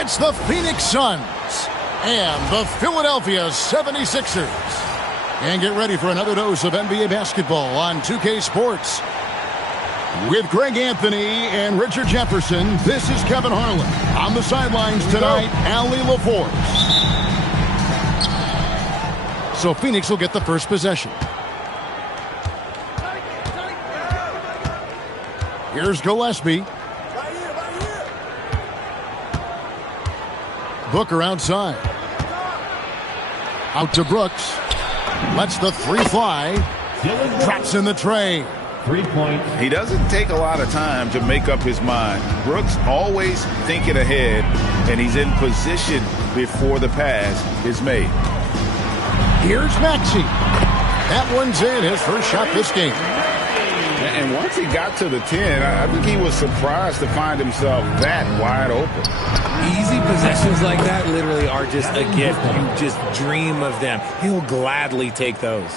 It's the Phoenix Suns and the Philadelphia 76ers. And get ready for another dose of NBA basketball on 2K Sports. With Greg Anthony and Richard Jefferson, this is Kevin Harlan. On the sidelines tonight, Allie LaForce. So Phoenix will get the first possession. Here's Gillespie. Booker outside. Out to Brooks. Lets the three fly. Drops in the tray. 3 points. He doesn't take a lot of time to make up his mind. Brooks always thinking ahead, and he's in position before the pass is made. Here's Maxey. That one's in, his first shot this game. And once he got to the 10, I think he was surprised to find himself that wide open. Easy possessions like that literally are just a gift. You just dream of them. He'll gladly take those.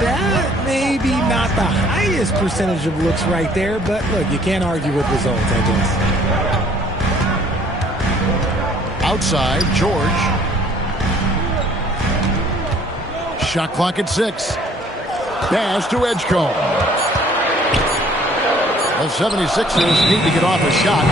That may be not the highest percentage of looks right there, but look, you can't argue with results, I guess. Outside, George. Shot clock at 6. Pass to Edgecombe. The 76ers need to get off a shot.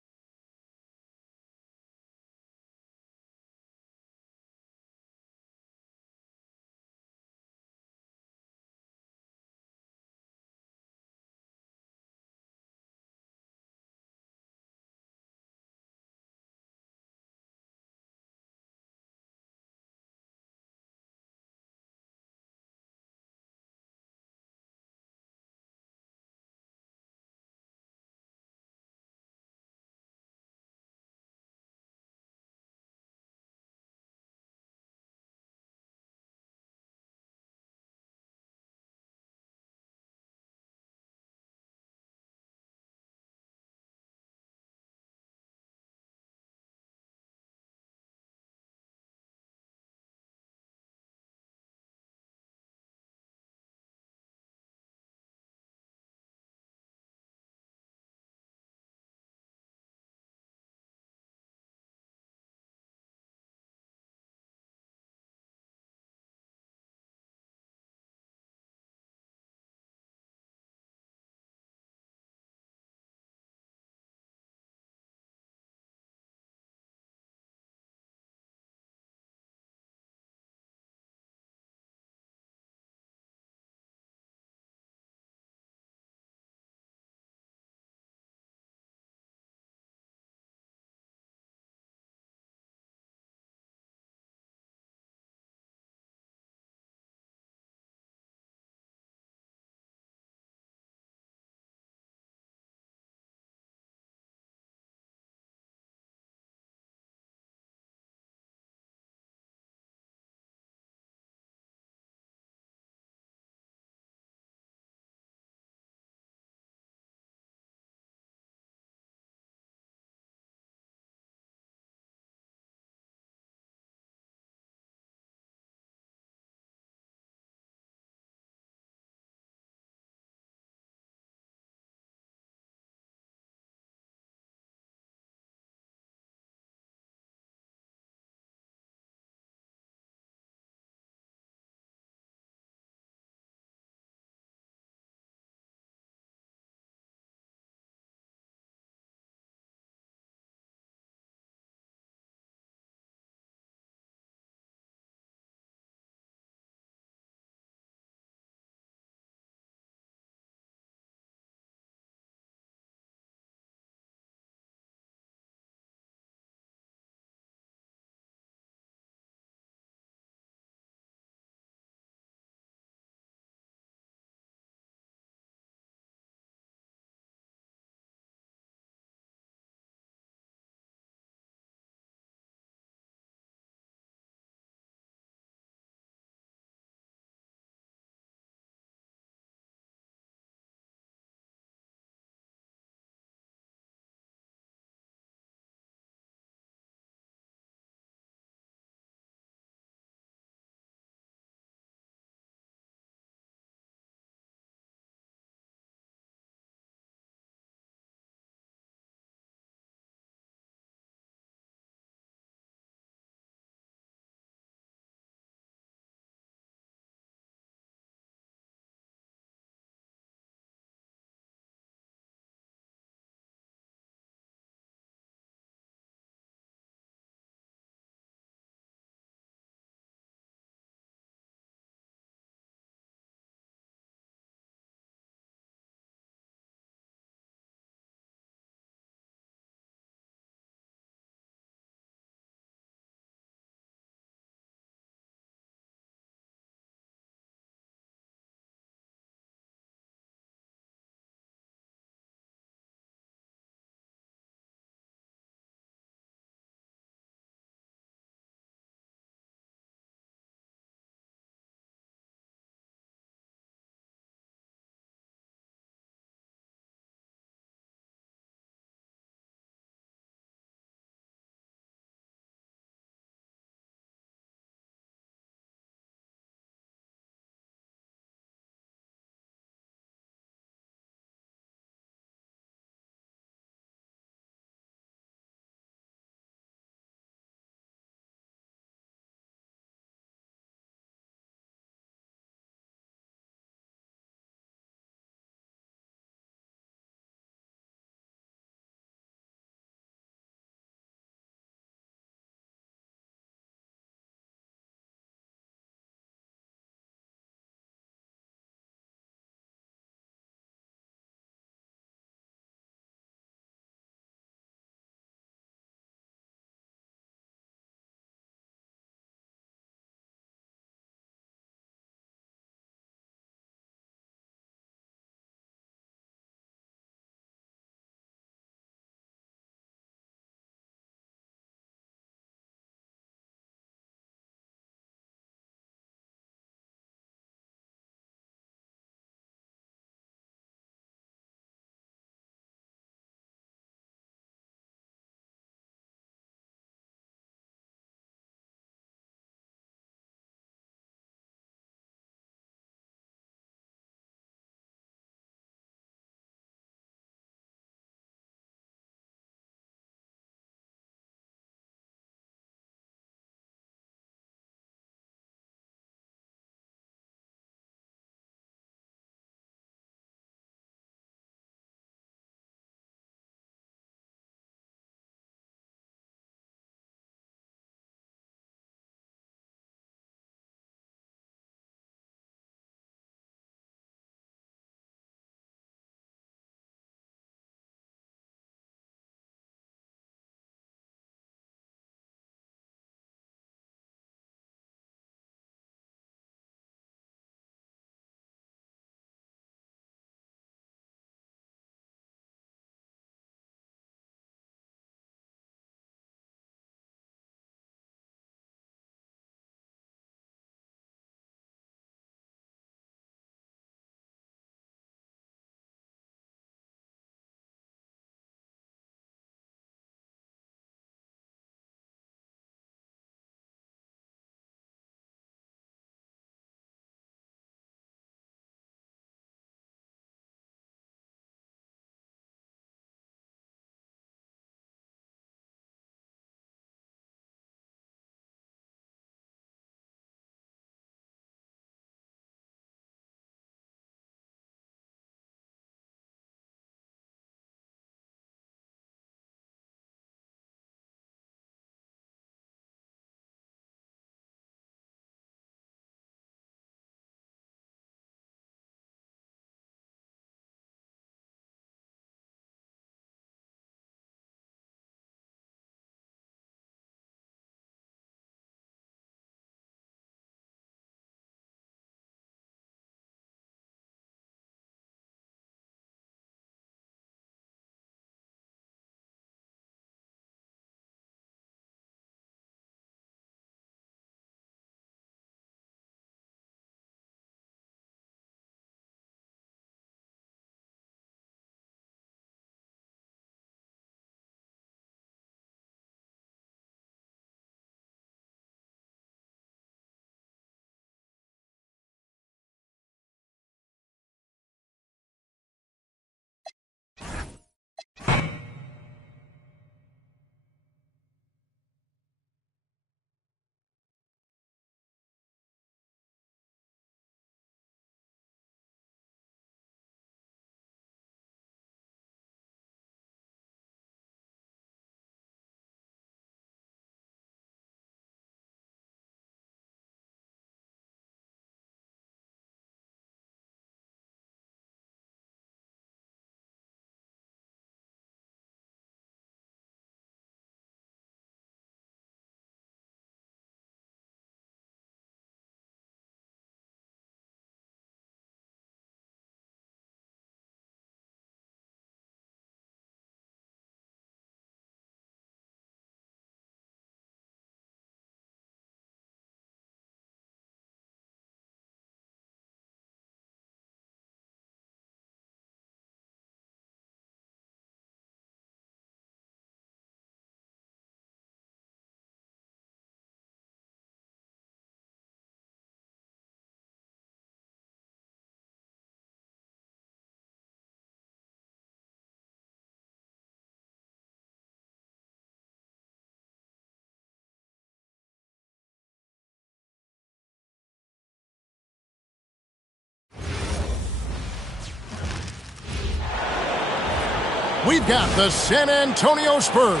we've got the San Antonio Spurs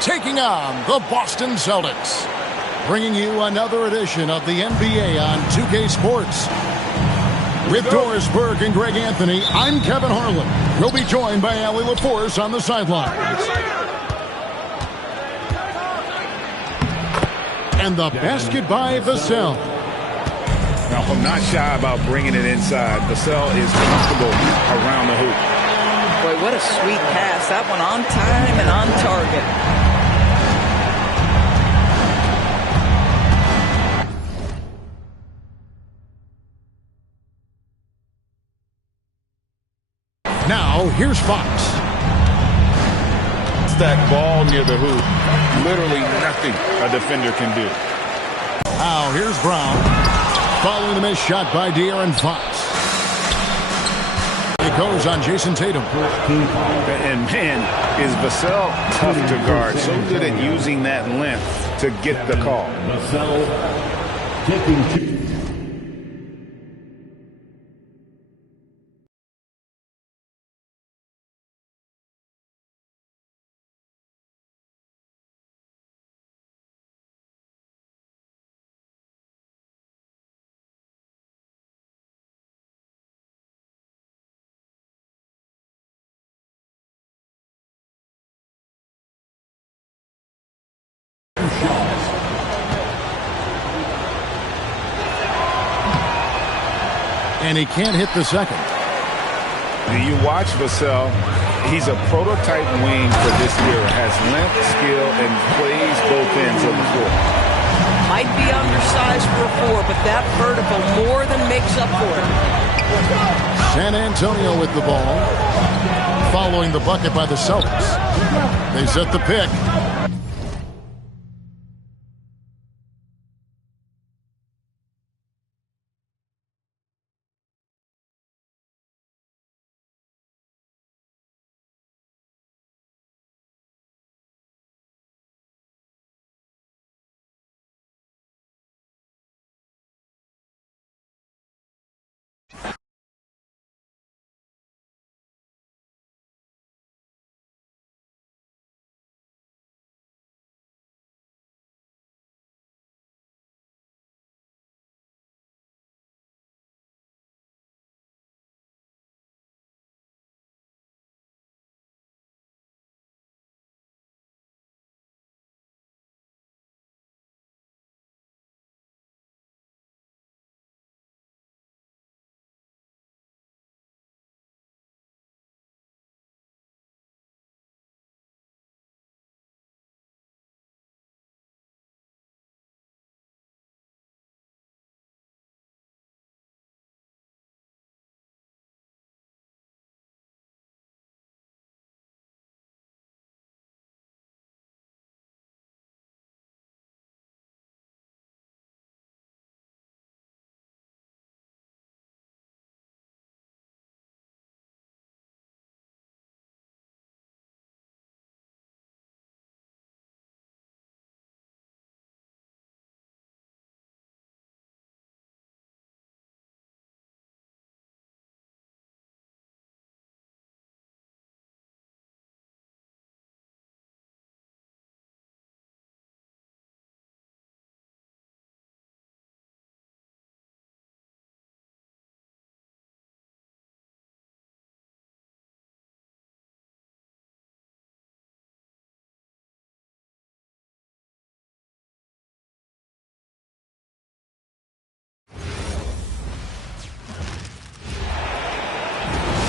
taking on the Boston Celtics. Bringing you another edition of the NBA on 2K Sports. With Doris Burke and Greg Anthony, I'm Kevin Harlan. We'll be joined by Allie LaForce on the sidelines. And the basket by Vassell. Now, I'm not shy about bringing it inside. Vassell is comfortable around the hoop. Boy, what a sweet pass. That one on time and on target. Now, here's Fox. That ball near the hoop. Literally nothing a defender can do. Now, here's Brown. Following the missed shot by De'Aaron Fox. It goes on Jason Tatum. And man, is Vassell tough to guard. So good at using that length to get the call. Vassell taking two. And he can't hit the second. You watch Vassell. He's a prototype wing for this era. Has length, skill, and plays both ends of the floor. Might be undersized for a 4, but that vertical more than makes up for it. San Antonio with the ball. Following the bucket by the Celtics. They set the pick.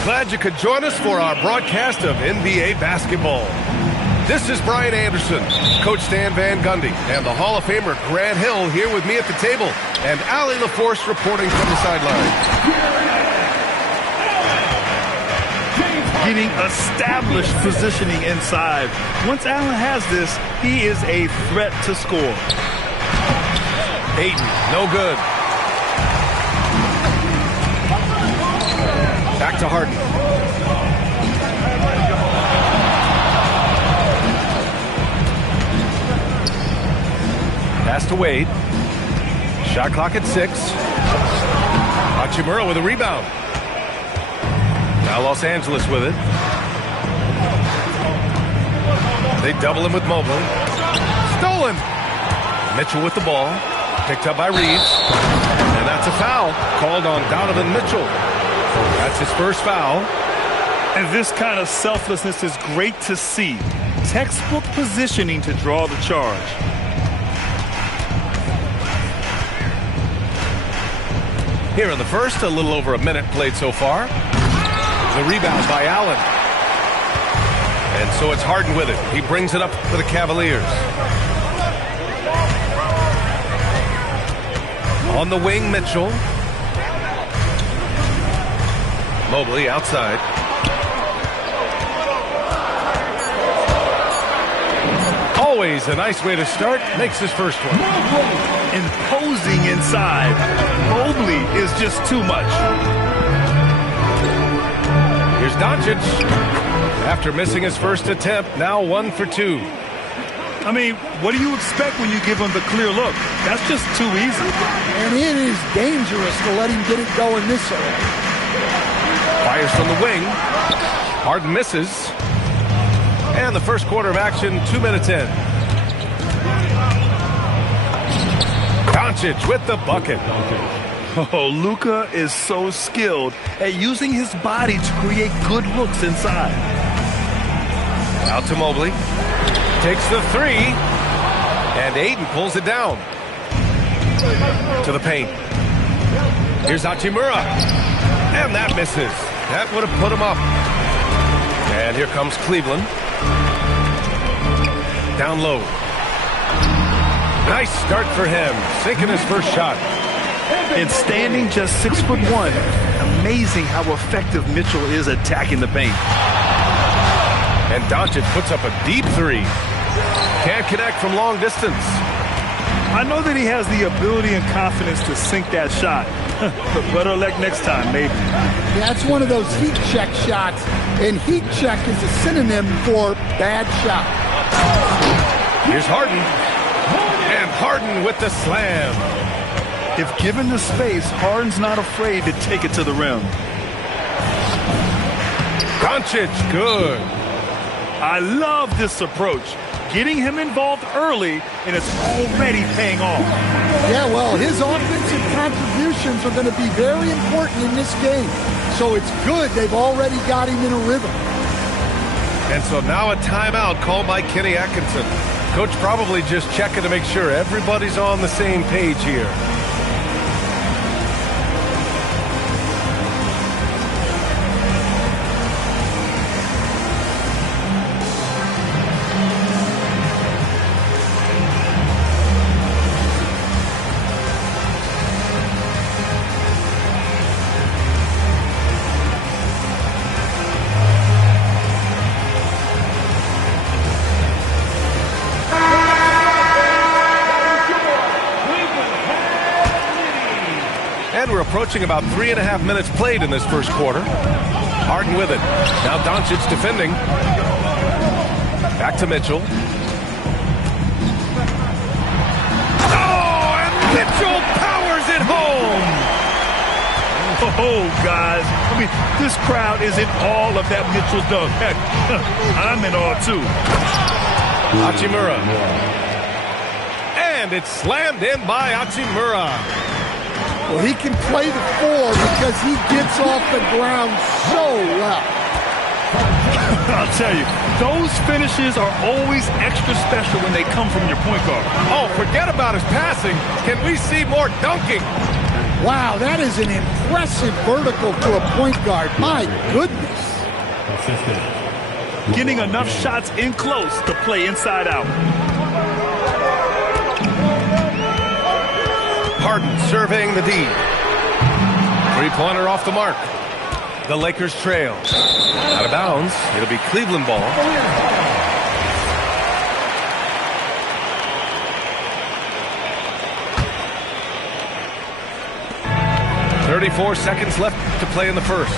Glad you could join us for our broadcast of NBA basketball. This is Brian Anderson, Coach Stan Van Gundy, and the Hall of Famer Grant Hill here with me at the table, and Allie LaForce reporting from the sideline. Getting established positioning inside. Once Allen has this, he is a threat to score. Ayton, no good. Back to Harden. Pass to Wade. Shot clock at 6. Hachimura with a rebound. Now Los Angeles with it. They double him with Mobley. Stolen. Mitchell with the ball. Picked up by Reeves. And that's a foul called on Donovan Mitchell. That's his first foul. And this kind of selflessness is great to see. Textbook positioning to draw the charge. Here in the first, a little over a minute played so far. The rebound by Allen. And so it's Harden with it. He brings it up for the Cavaliers. On the wing, Mitchell. Mobley outside. Always a nice way to start. Makes his first one. Imposing inside. Mobley is just too much. Here's Doncic. After missing his first attempt, now 1 for 2. I mean, what do you expect when you give him the clear look? That's just too easy. And it is dangerous to let him get it going this early. Fires from the wing. Harden misses. And the first quarter of action, 2 minutes in. Doncic with the bucket. Oh, Luka is so skilled at using his body to create good looks inside. Out to Mobley. Takes the three. And Ayton pulls it down. To the paint. Here's Hachimura. And that misses. That would have put him up. And here comes Cleveland. Down low. Nice start for him. Sinking his first shot. And standing just 6'1". Amazing how effective Mitchell is attacking the paint. And Doncic puts up a deep three. Can't connect from long distance. I know that he has the ability and confidence to sink that shot. But better luck next time, maybe. That's one of those heat check shots. And heat check is a synonym for bad shot. Here's Harden. And Harden with the slam. If given the space, Harden's not afraid to take it to the rim. Doncic, good. I love this approach. Getting him involved early, and it's already paying off. Yeah, well, his offensive contributions are going to be very important in this game. So it's good they've already got him in a rhythm. And so now a timeout called by Kenny Atkinson. Coach probably just checking to make sure everybody's on the same page here. And we're approaching about 3.5 minutes played in this first quarter. Harden with it. Now Doncic defending. Back to Mitchell. Oh, and Mitchell powers it home. Oh, guys. I mean, this crowd is in awe of that Mitchell dunk. Heck, I'm in awe, too. Hachimura. And it's slammed in by Hachimura. Well, he can play the four because he gets off the ground so well. I'll tell you, those finishes are always extra special when they come from your point guard. Oh, forget about his passing. Can we see more dunking? Wow, that is an impressive vertical to a point guard. My goodness. Getting enough shots in close to play inside out. Harden surveying the D. Three-pointer off the mark. The Lakers trail. Out of bounds. It'll be Cleveland ball. .34 seconds left to play in the first.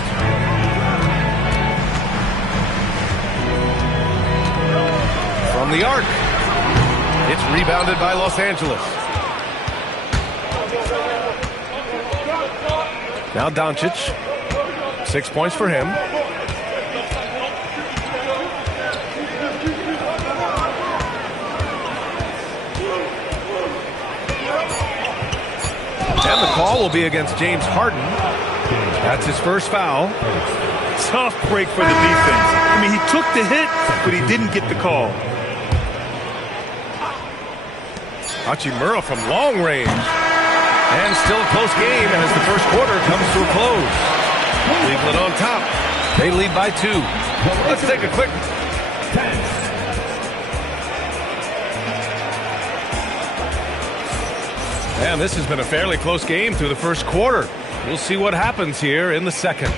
From the arc. It's rebounded by Los Angeles. Now Doncic, 6 points for him. And the call will be against James Harden. That's his first foul. Tough break for the defense. I mean, he took the hit, but he didn't get the call. Hachimura from long range. And still a close game as the first quarter comes to a close. Cleveland on top. They lead by 2. Let's take a quick... And this has been a fairly close game through the first quarter. We'll see what happens here in the second.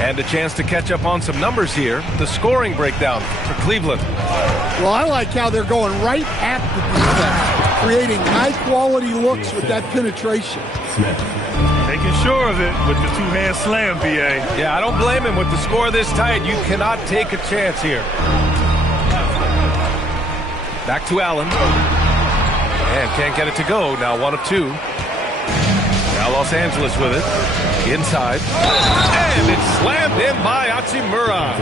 And a chance to catch up on some numbers here. The scoring breakdown for Cleveland. Well, I like how they're going right at the defense, creating high-quality looks with that penetration. Making sure of it with the two-hand slam, B.A. Yeah, I don't blame him with the score this tight. You cannot take a chance here. Back to Allen. And can't get it to go. Now 1 of 2. Now Los Angeles with it. Inside. And it's slammed in by Hachimura.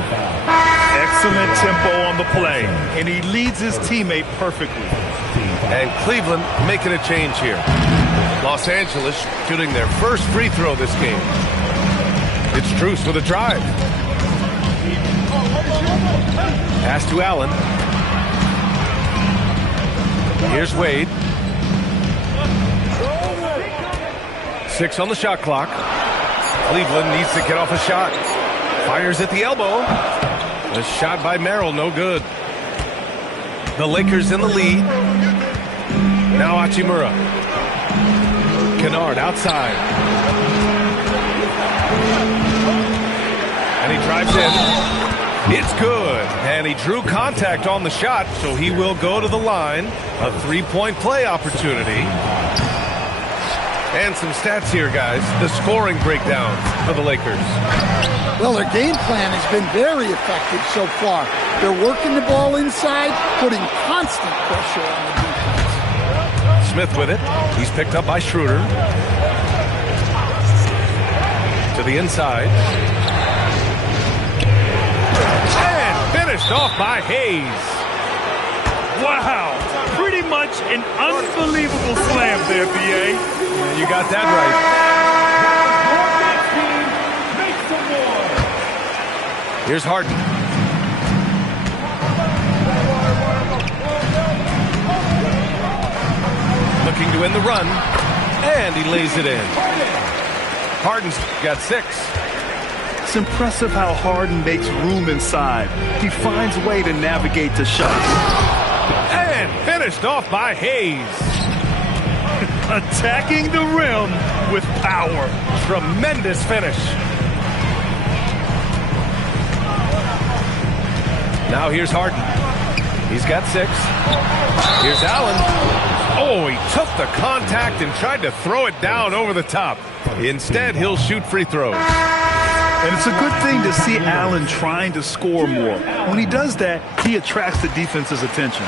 Excellent tempo on the play. And he leads his teammate perfectly. And Cleveland making a change here. Los Angeles shooting their first free throw this game. It's Strus with a drive. Pass to Allen. Here's Wade. 6 on the shot clock. Cleveland needs to get off a shot. Fires at the elbow. A shot by Merrill, no good. The Lakers in the lead. Now Hachimura. Kennard outside. And he drives in. It's good. And he drew contact on the shot, so he will go to the line. A 3-point play opportunity. And some stats here, guys. The scoring breakdown for the Lakers. Well, their game plan has been very effective so far. They're working the ball inside, putting constant pressure on the defense. Smith with it. He's picked up by Schroeder. To the inside. And finished off by Hayes. Wow. Pretty much an unbelievable slam there, B.A. You got that right. Here's Harden. Looking to win the run. And he lays it in. Harden's got 6. It's impressive how Harden makes room inside. He finds a way to navigate the shot. And finished off by Hayes. Attacking the rim with power. Tremendous finish. Now here's Harden. He's got 6. Here's Allen. Oh, he took the contact and tried to throw it down over the top. Instead, he'll shoot free throws. And it's a good thing to see Allen trying to score more. When he does that, he attracts the defense's attention.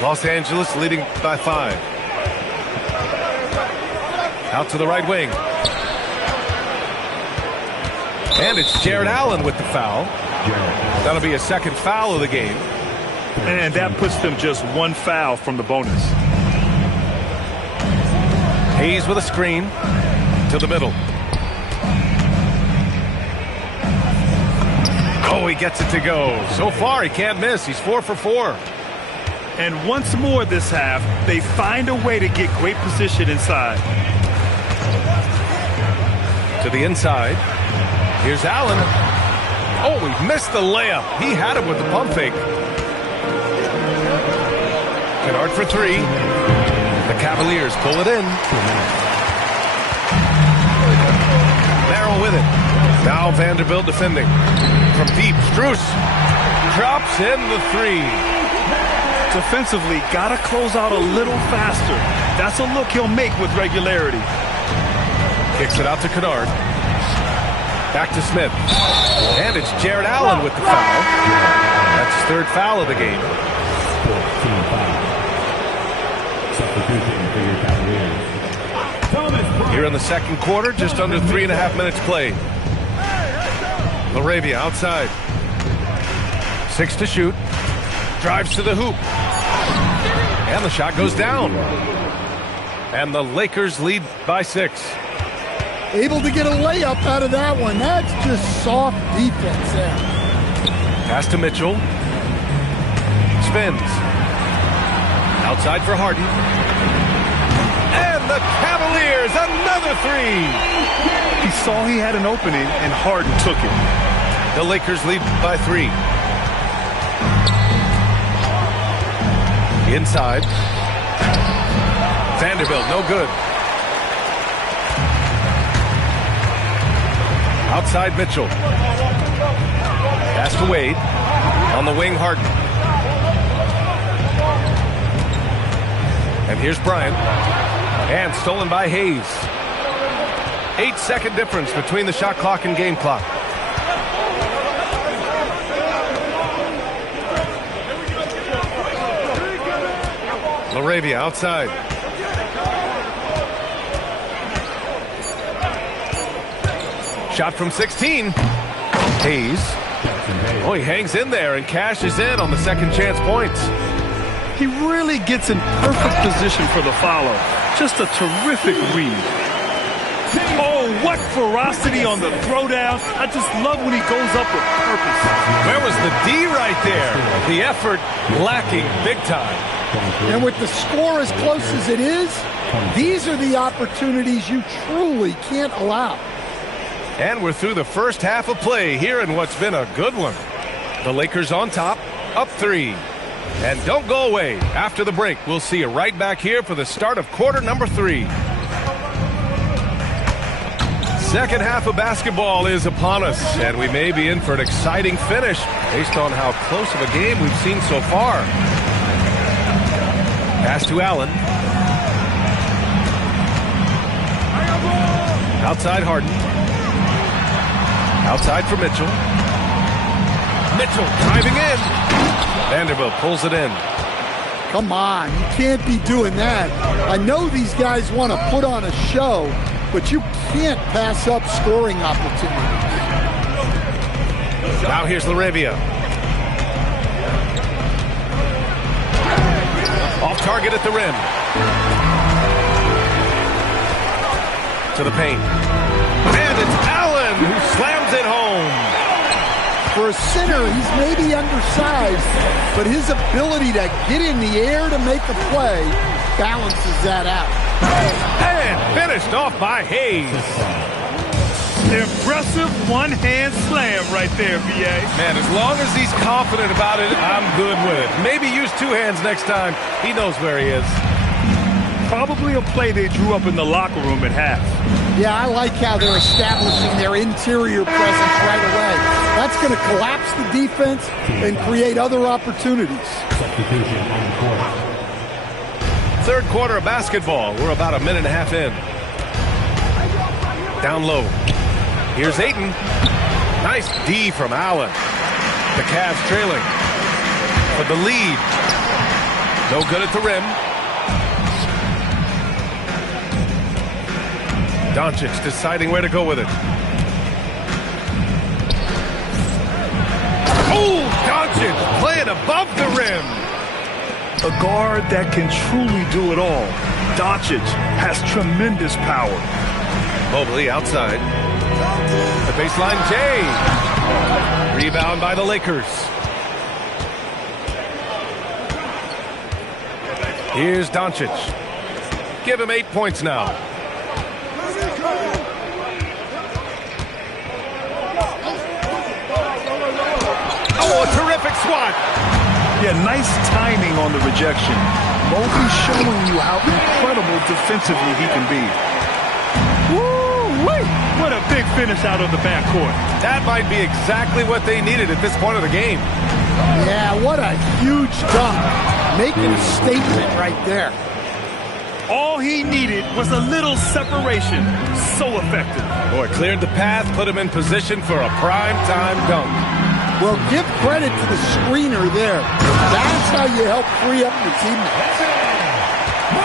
Los Angeles leading by 5. Out to the right wing. And it's Jared Allen with the foul. That'll be a second foul of the game. And that puts them just 1 foul from the bonus. Hayes with a screen to the middle. Oh, he gets it to go. So far, he can't miss. He's 4 for 4. And once more this half, they find a way to get great position inside. To the inside. Here's Allen. Oh, he missed the layup. He had him with the pump fake. Kennard for 3. The Cavaliers pull it in. Merrill with it. Now Vanderbilt defending. From deep, Strus drops in the 3. Defensively, got to close out a little faster. That's a look he'll make with regularity. Kicks it out to Kennard. Back to Smith. And it's Jared Allen with the foul. That's his 3rd foul of the game. Here in the second quarter, just under 3.5 minutes played. LaRavia outside. 6 to shoot. Drives to the hoop. And the shot goes down. And the Lakers lead by 6. Able to get a layup out of that one. That's just soft defense there. Pass to Mitchell. Spins. Outside for Harden. And the Cavaliers, another 3. He saw he had an opening, and Harden took it. The Lakers lead by 3. Inside. Vanderbilt, no good. Outside Mitchell. Pass to Wade. On the wing, Harden. And here's Bryant. And stolen by Hayes. 8-second difference between the shot clock and game clock. LaRavia outside. Shot from 16. Hayes. Oh, he hangs in there and cashes in on the second chance points. He really gets in perfect position for the follow. Just a terrific read. Oh, what ferocity on the throwdown. I just love when he goes up with purpose. Where was the D right there? The effort lacking big time. And with the score as close as it is, these are the opportunities you truly can't allow. And we're through the first half of play here in what's been a good one. The Lakers on top, up 3. And don't go away. After the break, we'll see you right back here for the start of quarter number 3. Second half of basketball is upon us, and we may be in for an exciting finish based on how close of a game we've seen so far. Pass to Allen. Outside Harden. Outside for Mitchell. Mitchell driving in. Vanderbilt pulls it in. Come on, you can't be doing that. I know these guys want to put on a show, but you can't pass up scoring opportunities. Now here's LaRavia. Off target at the rim. To the paint. And it's Allen who slams it home. For a center, he's maybe undersized, but his ability to get in the air to make a play balances that out. And finished off by Hayes. Impressive one-hand slam right there, B.A. Man, as long as he's confident about it, I'm good with it. Maybe use 2 hands next time. He knows where he is. Probably a play they drew up in the locker room at half. Yeah, I like how they're establishing their interior presence right away. That's going to collapse the defense and create other opportunities. Third quarter of basketball. We're about a minute and a half in. Down low. Here's Ayton. Nice D from Allen. The Cavs trailing. For the lead. No good at the rim. Doncic deciding where to go with it. Oh, Doncic playing above the rim. A guard that can truly do it all. Doncic has tremendous power. Mobley outside. The baseline Jay. Rebound by the Lakers. Here's Doncic. Give him 8 points now. Oh, a terrific swat. Yeah, nice timing on the rejection. Mobley showing you how incredible defensively he can be. Woo-wee! What a big finish out of the backcourt. That might be exactly what they needed at this point of the game. Yeah, what a huge dunk. Making a statement right there. All he needed was a little separation. So effective. Boy, cleared the path, put him in position for a prime-time dunk. Well, give credit to the screener there. That's how you help free up your teammates.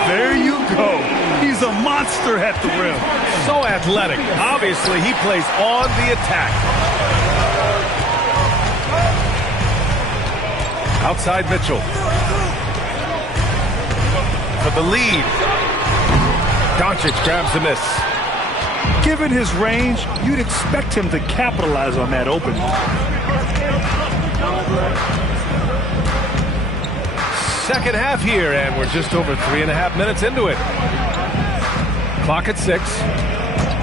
There you go. He's a monster at the rim. So athletic. Obviously, he plays on the attack. Outside Mitchell. for the lead. Doncic grabs the miss. Given his range, you'd expect him to capitalize on that opening. Second half here, and we're just over 3.5 minutes into it. Clock at 6.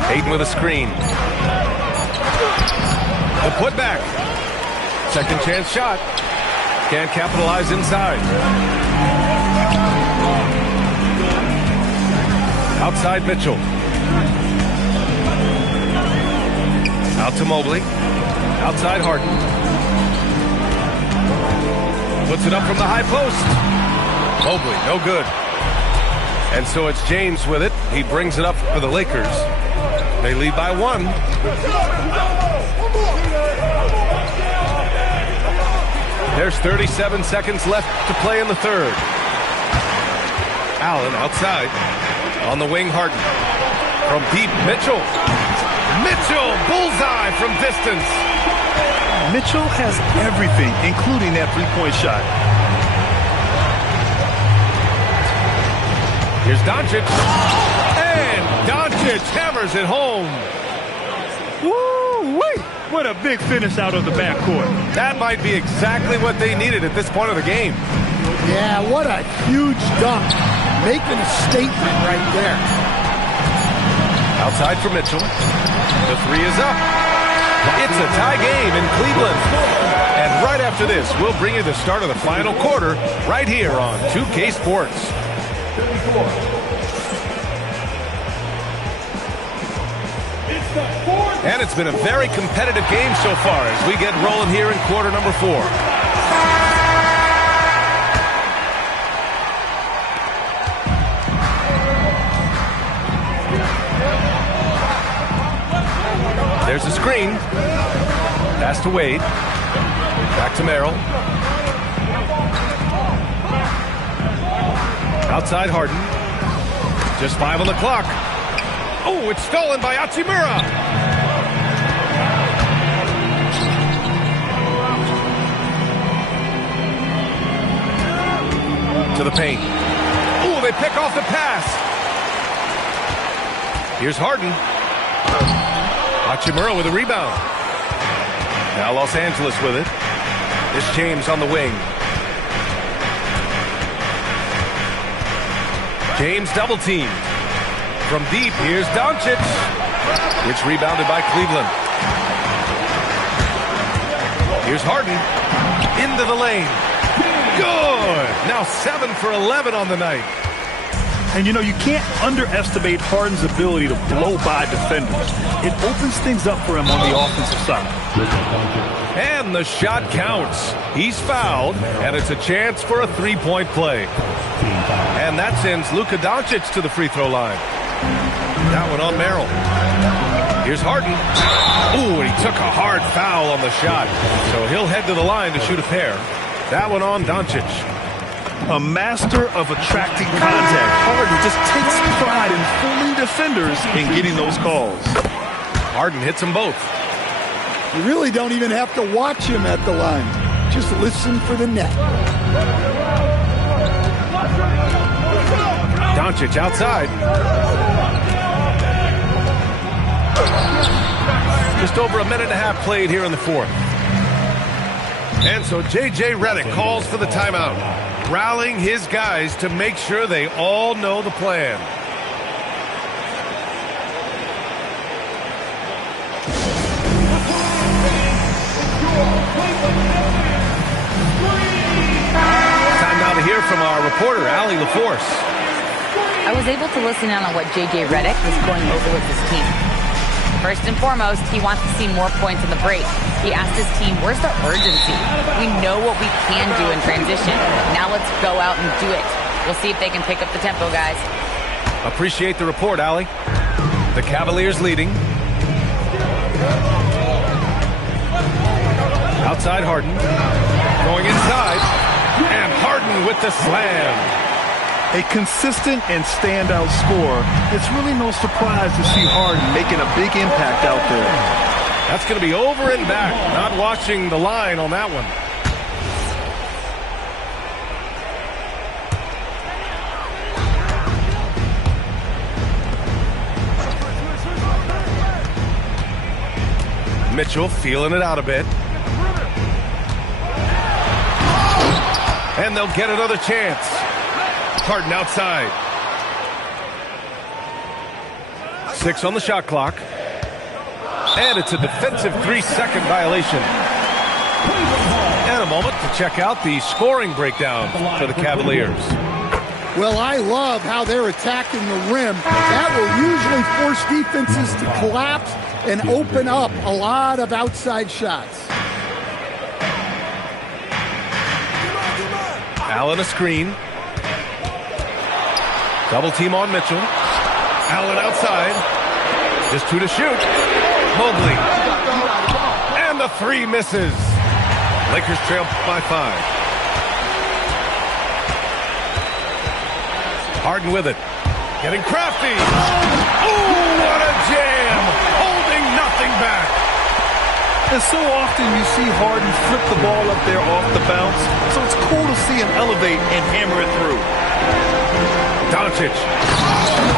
Ayton with a screen. The putback. Second chance shot. Can't capitalize inside. Outside Mitchell. Out to Mobley. Outside Harden. Puts it up from the high post. Mobley, no good. And so it's James with it. He brings it up for the Lakers. They lead by 1. There's 37 seconds left to play in the third. Allen outside. On the wing, Harden. From deep, Mitchell. Mitchell, bullseye from distance. Mitchell has everything, including that three-point shot. Here's Doncic. And Doncic hammers it home. Woo-wee! What a big finish out of the backcourt. That might be exactly what they needed at this point of the game. Yeah, what a huge dunk. Making a statement right there. Outside for Mitchell. The three is up. It's a tie game in Cleveland. And right after this, we'll bring you the start of the final quarter right here on 2K Sports. And it's been a very competitive game so far as we get rolling here in quarter number 4. There's the screen. Pass to Wade. Back to Merrill. Outside Harden. Just 5 on the clock. Oh, it's stolen by Hachimura. To the paint. Oh, they pick off the pass. Here's Harden. Hachimura with a rebound. Now Los Angeles with it. It's James on the wing. James double teamed. From deep, here's Doncic. It's rebounded by Cleveland. Here's Harden. Into the lane. Good. Now 7 for 11 on the night. And you know, you can't underestimate Harden's ability to blow by defenders. It opens things up for him on the offensive side. And the shot counts. He's fouled, and it's a chance for a three-point play. And that sends Luka Doncic to the free throw line. That one on Merrill. Here's Harden. Ooh, and he took a hard foul on the shot. So he'll head to the line to shoot a pair. That one on Doncic. A master of attracting contact. Harden just takes pride in fooling defenders and getting those calls. Harden hits them both. You really don't even have to watch him at the line. Just listen for the net. Doncic outside. Just over a minute and a half played here in the fourth. And so J.J. Redick calls for the timeout, rallying his guys to make sure they all know the plan. Time now to hear from our reporter, Allie LaForce. I was able to listen in on what J.J. Redick was going over with his team. First and foremost, he wants to see more points in the break. He asked his team, where's the urgency? We know what we can do in transition. Now let's go out and do it. We'll see if they can pick up the tempo, guys. Appreciate the report, Allie. The Cavaliers leading. Outside Harden. Going inside. And Harden with the slam. A consistent and standout scorer. It's really no surprise to see Harden making a big impact out there. That's going to be over and back. Not watching the line on that one. Mitchell feeling it out a bit. And they'll get another chance. Harden outside. 6 on the shot clock. And it's a defensive 3-second violation. And a moment to check out the scoring breakdown for the Cavaliers. Well, I love how they're attacking the rim. That will usually force defenses to collapse and open up a lot of outside shots. Allen a screen. Double team on Mitchell. Allen outside. Just 2 to shoot. Mobley. And the 3 misses. Lakers trail by 5. Harden with it. Getting crafty. Oh, what a jam. Holding nothing back. And so often you see Harden flip the ball up there off the bounce, so it's cool to see him elevate and hammer it through. Doncic.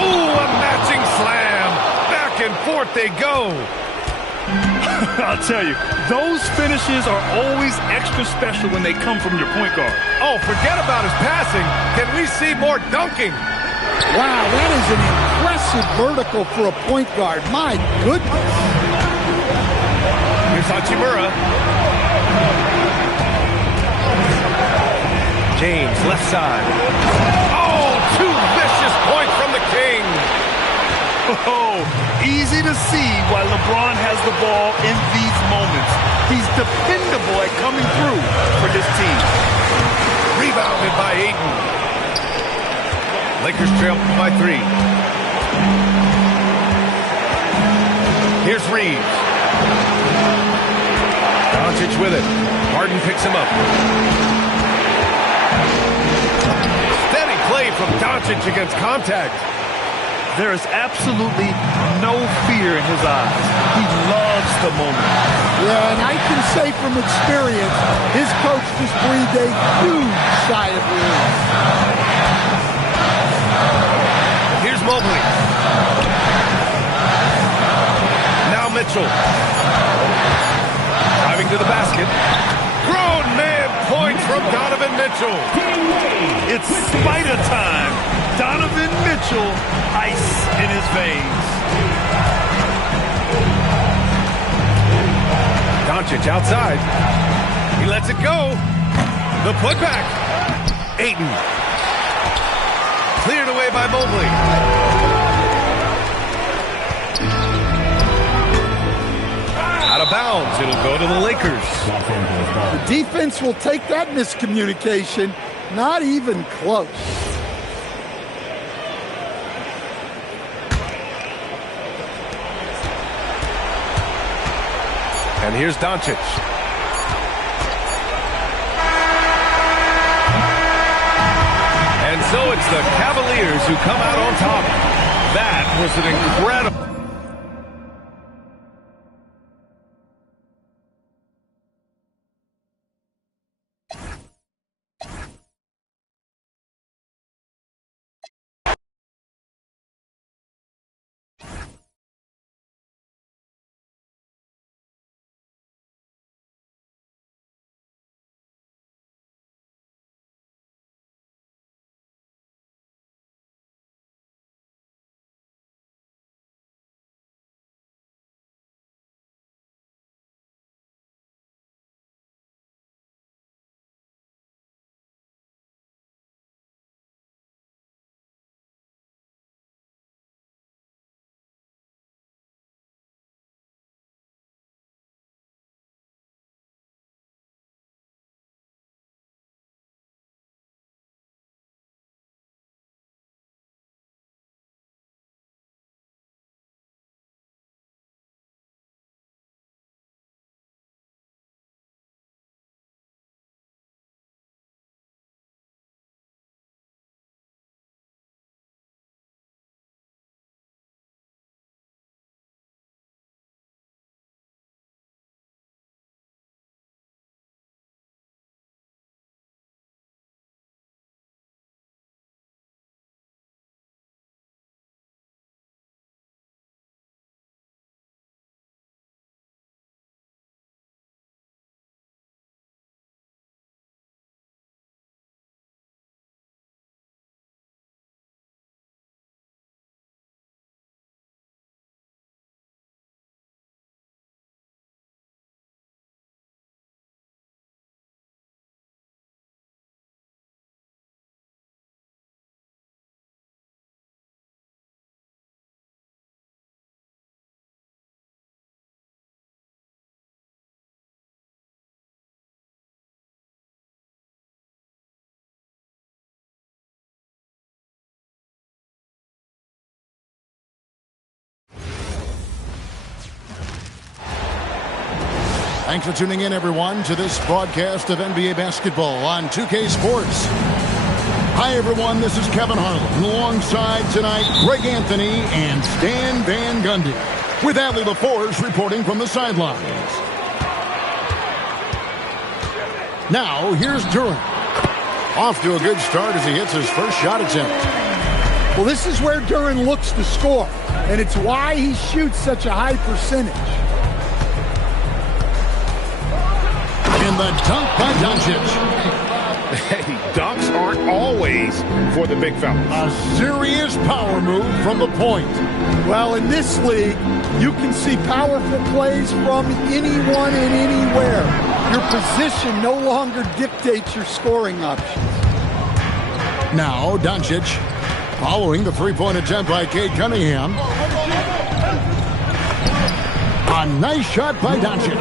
Oh, a matching slam. Back and forth they go. I'll tell you, those finishes are always extra special when they come from your point guard. Oh, forget about his passing. Can we see more dunking? Wow, that is an impressive vertical for a point guard. My goodness. Here's Hachimura. James, left side. Oh, 2 vicious points from the King. Oh, easy to see why LeBron has the ball in these moments. He's dependable at coming through for this team. Rebounded by Ayton. Lakers trail by 3. Here's Reeves. Doncic with it. Harden picks him up. Steady play from Doncic against contact. There is absolutely no fear in his eyes. He loves the moment. Yeah, and I can say from experience, his coach just breathed a huge sigh of relief. Here's Mobley. Now Mitchell. Driving to the basket. Grown man point from Donovan Mitchell. It's spider time. Donovan Mitchell, ice in his veins. Doncic outside. He lets it go. The putback. Ayton. Cleared away by Mobley. Out of bounds. It'll go to the Lakers. The defense will take that miscommunication. Not even close. And here's Doncic. And so it's the Cavaliers who come out on top. That was an incredible... Thanks for tuning in, everyone, to this broadcast of NBA basketball on 2K Sports. Hi, everyone. This is Kevin Harlan. Alongside tonight, Greg Anthony and Stan Van Gundy, with Allie LaForce reporting from the sidelines. Now, here's Duren. Off to a good start as he hits his first shot attempt. Well, this is where Duren looks to score, and it's why he shoots such a high percentage. And the dunk by Doncic. Hey, dunks aren't always for the big fella. A serious power move from the point. Well, in this league, you can see powerful plays from anyone and anywhere. Your position no longer dictates your scoring options. Now, Doncic, following the three-point attempt by Cade Cunningham. A nice shot by Doncic.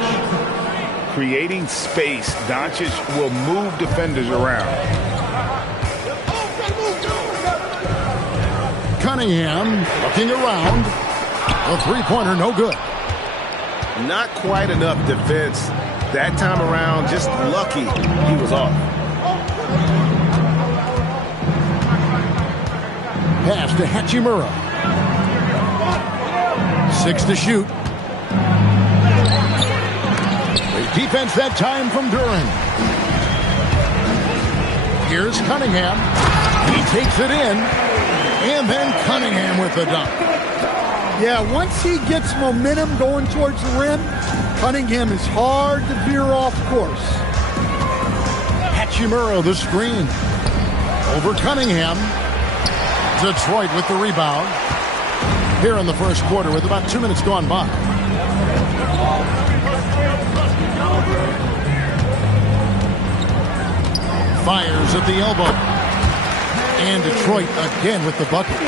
Creating space, Doncic will move defenders around. Cunningham looking around. A three-pointer, no good. Not quite enough defense that time around. Just lucky he was off. Pass to Hachimura. 6 to shoot. Great defense that time from Duren. Here's Cunningham. He takes it in. And then Cunningham with the dunk. Yeah, once he gets momentum going towards the rim, Cunningham is hard to veer off course. Hachimura the screen. Over Cunningham. Detroit with the rebound. Here in the first quarter with about 2 minutes gone by. Fires at the elbow. And Detroit again with the bucket.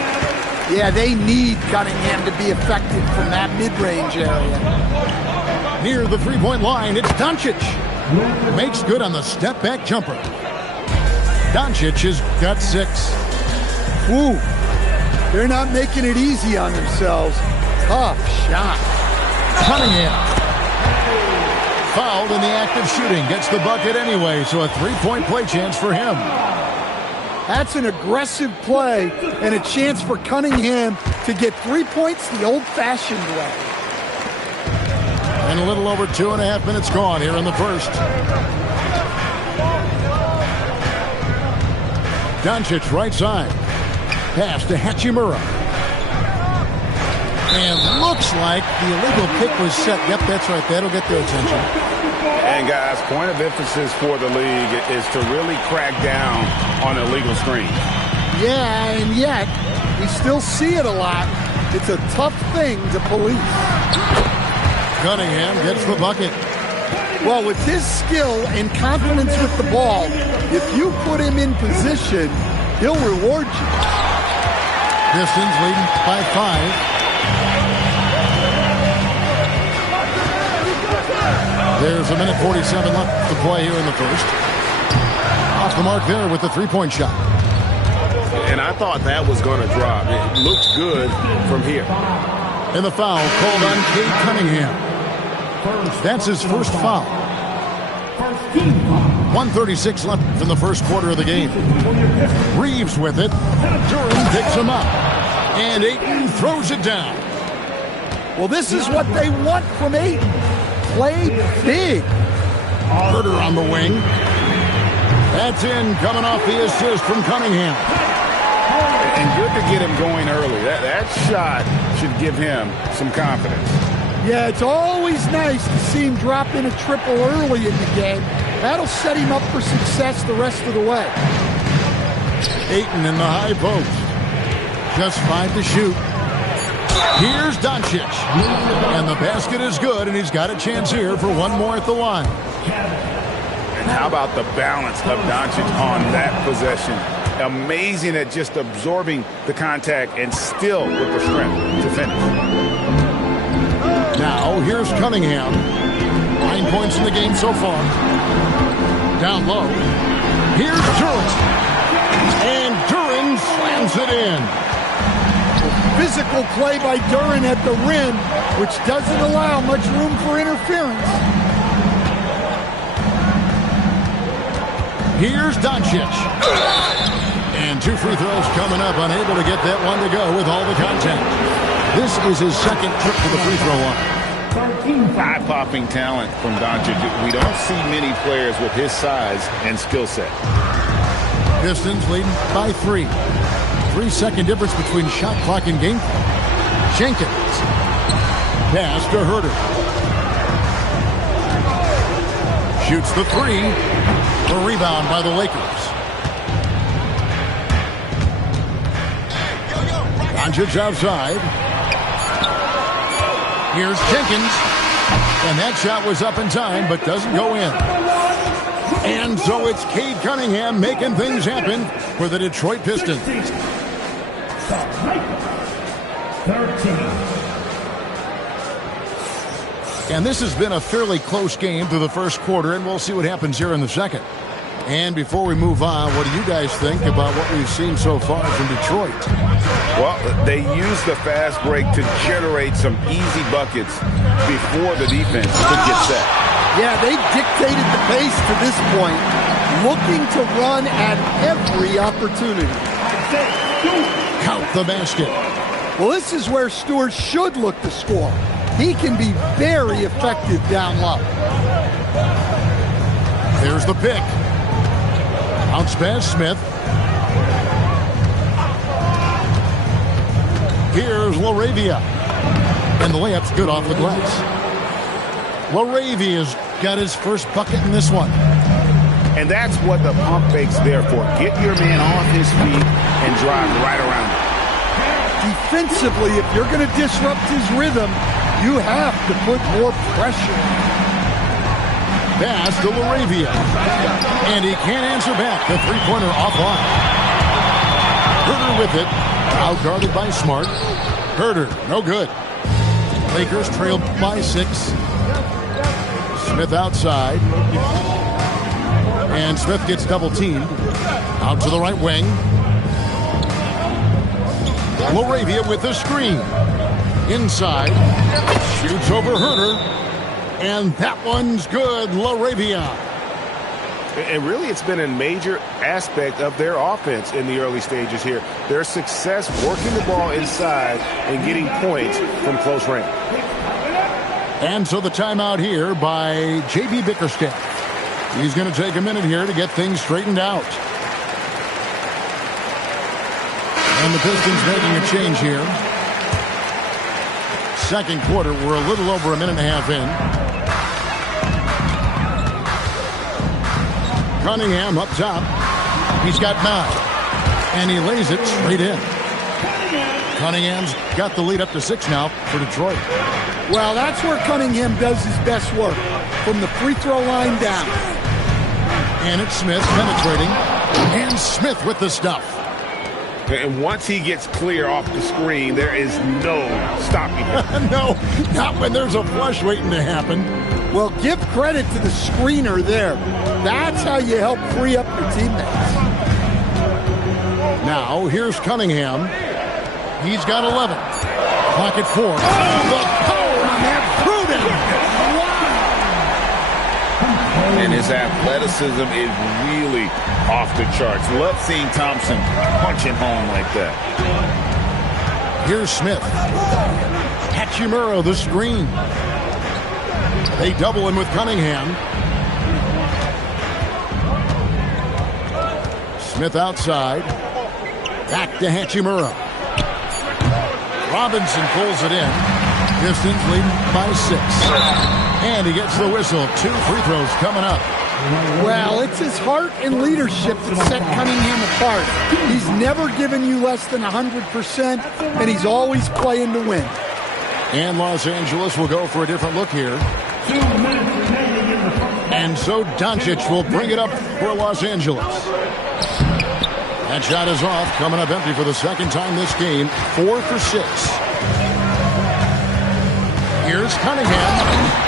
Yeah, they need Cunningham to be effective from that mid-range area. Near the three-point line, it's Doncic. Makes good on the step-back jumper. Doncic has got 6. Woo. They're not making it easy on themselves. Tough shot. Cunningham. Fouled in the act of shooting. Gets the bucket anyway, so a three-point play chance for him. That's an aggressive play and a chance for Cunningham to get 3 points the old-fashioned way. And a little over 2.5 minutes gone here in the first. Doncic right side. Pass to Hachimura. And looks like the illegal kick was set. Yep, that's right. That'll get their attention. And guys, point of emphasis for the league is to really crack down on illegal screens. Yeah, and yet we still see it a lot. It's a tough thing to police. Cunningham gets the bucket. Well, with his skill and confidence with the ball, if you put him in position, he'll reward you. Pistons leading by 5. There's a minute 47 left to play here in the first. Off the mark there with the three-point shot. And I thought that was going to drop. It looked good from here. And the foul called on Cade Cunningham. That's his first foul. 1:36 left in the first quarter of the game. Reeves with it. Duren picks him up. And Ayton throws it down. Well, this is what they want from Ayton. Play big. Herter on the wing. That's in, coming off the assist from Cunningham. And good to get him going early. That shot should give him some confidence. Yeah, it's always nice to see him drop in a triple early in the game. That'll set him up for success the rest of the way. Ayton in the high post. Just 5 to shoot. Here's Doncic. And the basket is good, and he's got a chance here for one more at the line. And how about the balance of Doncic on that possession? Amazing at just absorbing the contact and still with the strength to finish. Now, here's Cunningham. 9 points in the game so far. Down low. Here's Duren. And Duren slams it in. Physical play by Duren at the rim, which doesn't allow much room for interference. Here's Doncic. And 2 free throws coming up, unable to get that one to go with all the contact. This is his second trip to the free throw line. Eye-popping talent from Doncic. We don't see many players with his size and skill set. Pistons leading by 3. 3-second difference between shot clock and game clock. Jenkins. Pass to Herter. Shoots the 3. A rebound by the Lakers. Doncic outside. Here's Jenkins. And that shot was up in time, but doesn't go in. And so it's Cade Cunningham making things happen for the Detroit Pistons. 13. And this has been a fairly close game through the first quarter, and we'll see what happens here in the second. And before we move on, what do you guys think about what we've seen so far from Detroit? Well, they use the fast break to generate some easy buckets before the defense could get set. Yeah, they dictated the pace to this point, looking to run at every opportunity. Count the basket. Well, this is where Stewart should look to score. He can be very effective down low. There's the pick. Bounce pass, Smith. Here's LaRavia. And the layup's good off the glass. LaRavia's got his first bucket in this one. And that's what the pump fake's there for. Get your man off his feet and drive right around him. Defensively, if you're going to disrupt his rhythm, you have to put more pressure. Pass to LaRavia. And he can't answer back. The three-pointer offline. Herter with it. Out-guarded by Smart. Herter, no good. Lakers trail by 6. Smith outside. And Smith gets double-teamed. Out to the right wing. LaRavia with the screen. Inside. Shoots over Herter. And that one's good. LaRavia. And really, it's been a major aspect of their offense in the early stages here. Their success working the ball inside and getting points from close range. And so the timeout here by J.B. Bickerstaff. He's going to take a minute here to get things straightened out. And the Pistons making a change here. Second quarter, we're a little over a minute and a half in. Cunningham up top. He's got 9. And he lays it straight in. Cunningham's got the lead up to 6 now for Detroit. Well, that's where Cunningham does his best work, from the free throw line down. And it's Smith penetrating. And Smith with the stuff. And once he gets clear off the screen, there is no stopping him. No, not when there's a flush waiting to happen. Well, give credit to the screener there. That's how you help free up your teammates. Now, here's Cunningham. He's got 11. Clock at 4. Oh, the power on that Pruden! Wow! And his athleticism is really off the charts. Love seeing Thompson punching home like that. Here's Smith. Hachimura, the screen. They double him with Cunningham. Smith outside. Back to Hachimura. Robinson pulls it in. Pistons leading by 6. And he gets the whistle. 2 free throws coming up. Well, it's his heart and leadership that set Cunningham apart. He's never given you less than 100%, and he's always playing to win. And Los Angeles will go for a different look here. And so Doncic will bring it up for Los Angeles. That shot is off, coming up empty for the second time this game. 4 for 6. Here's Cunningham.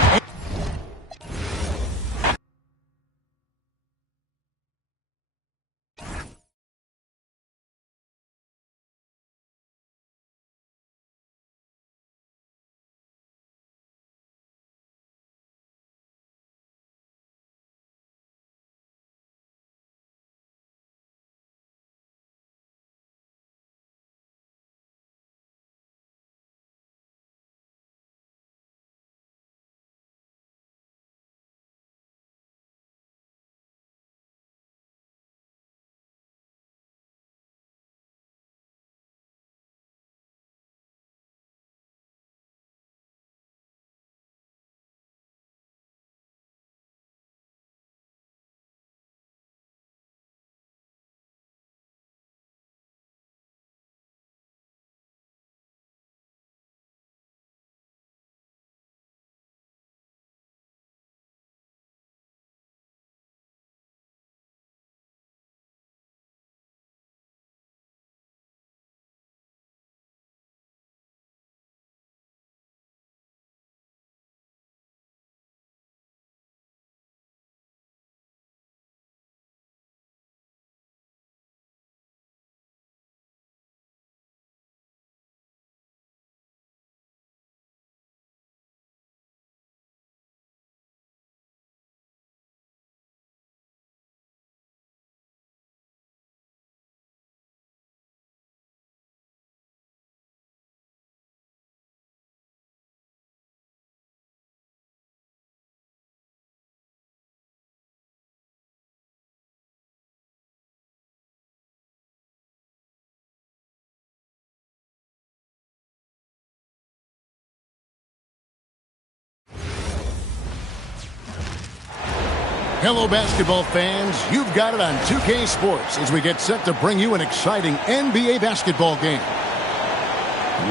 Hello, basketball fans. You've got it on 2K Sports as we get set to bring you an exciting NBA basketball game.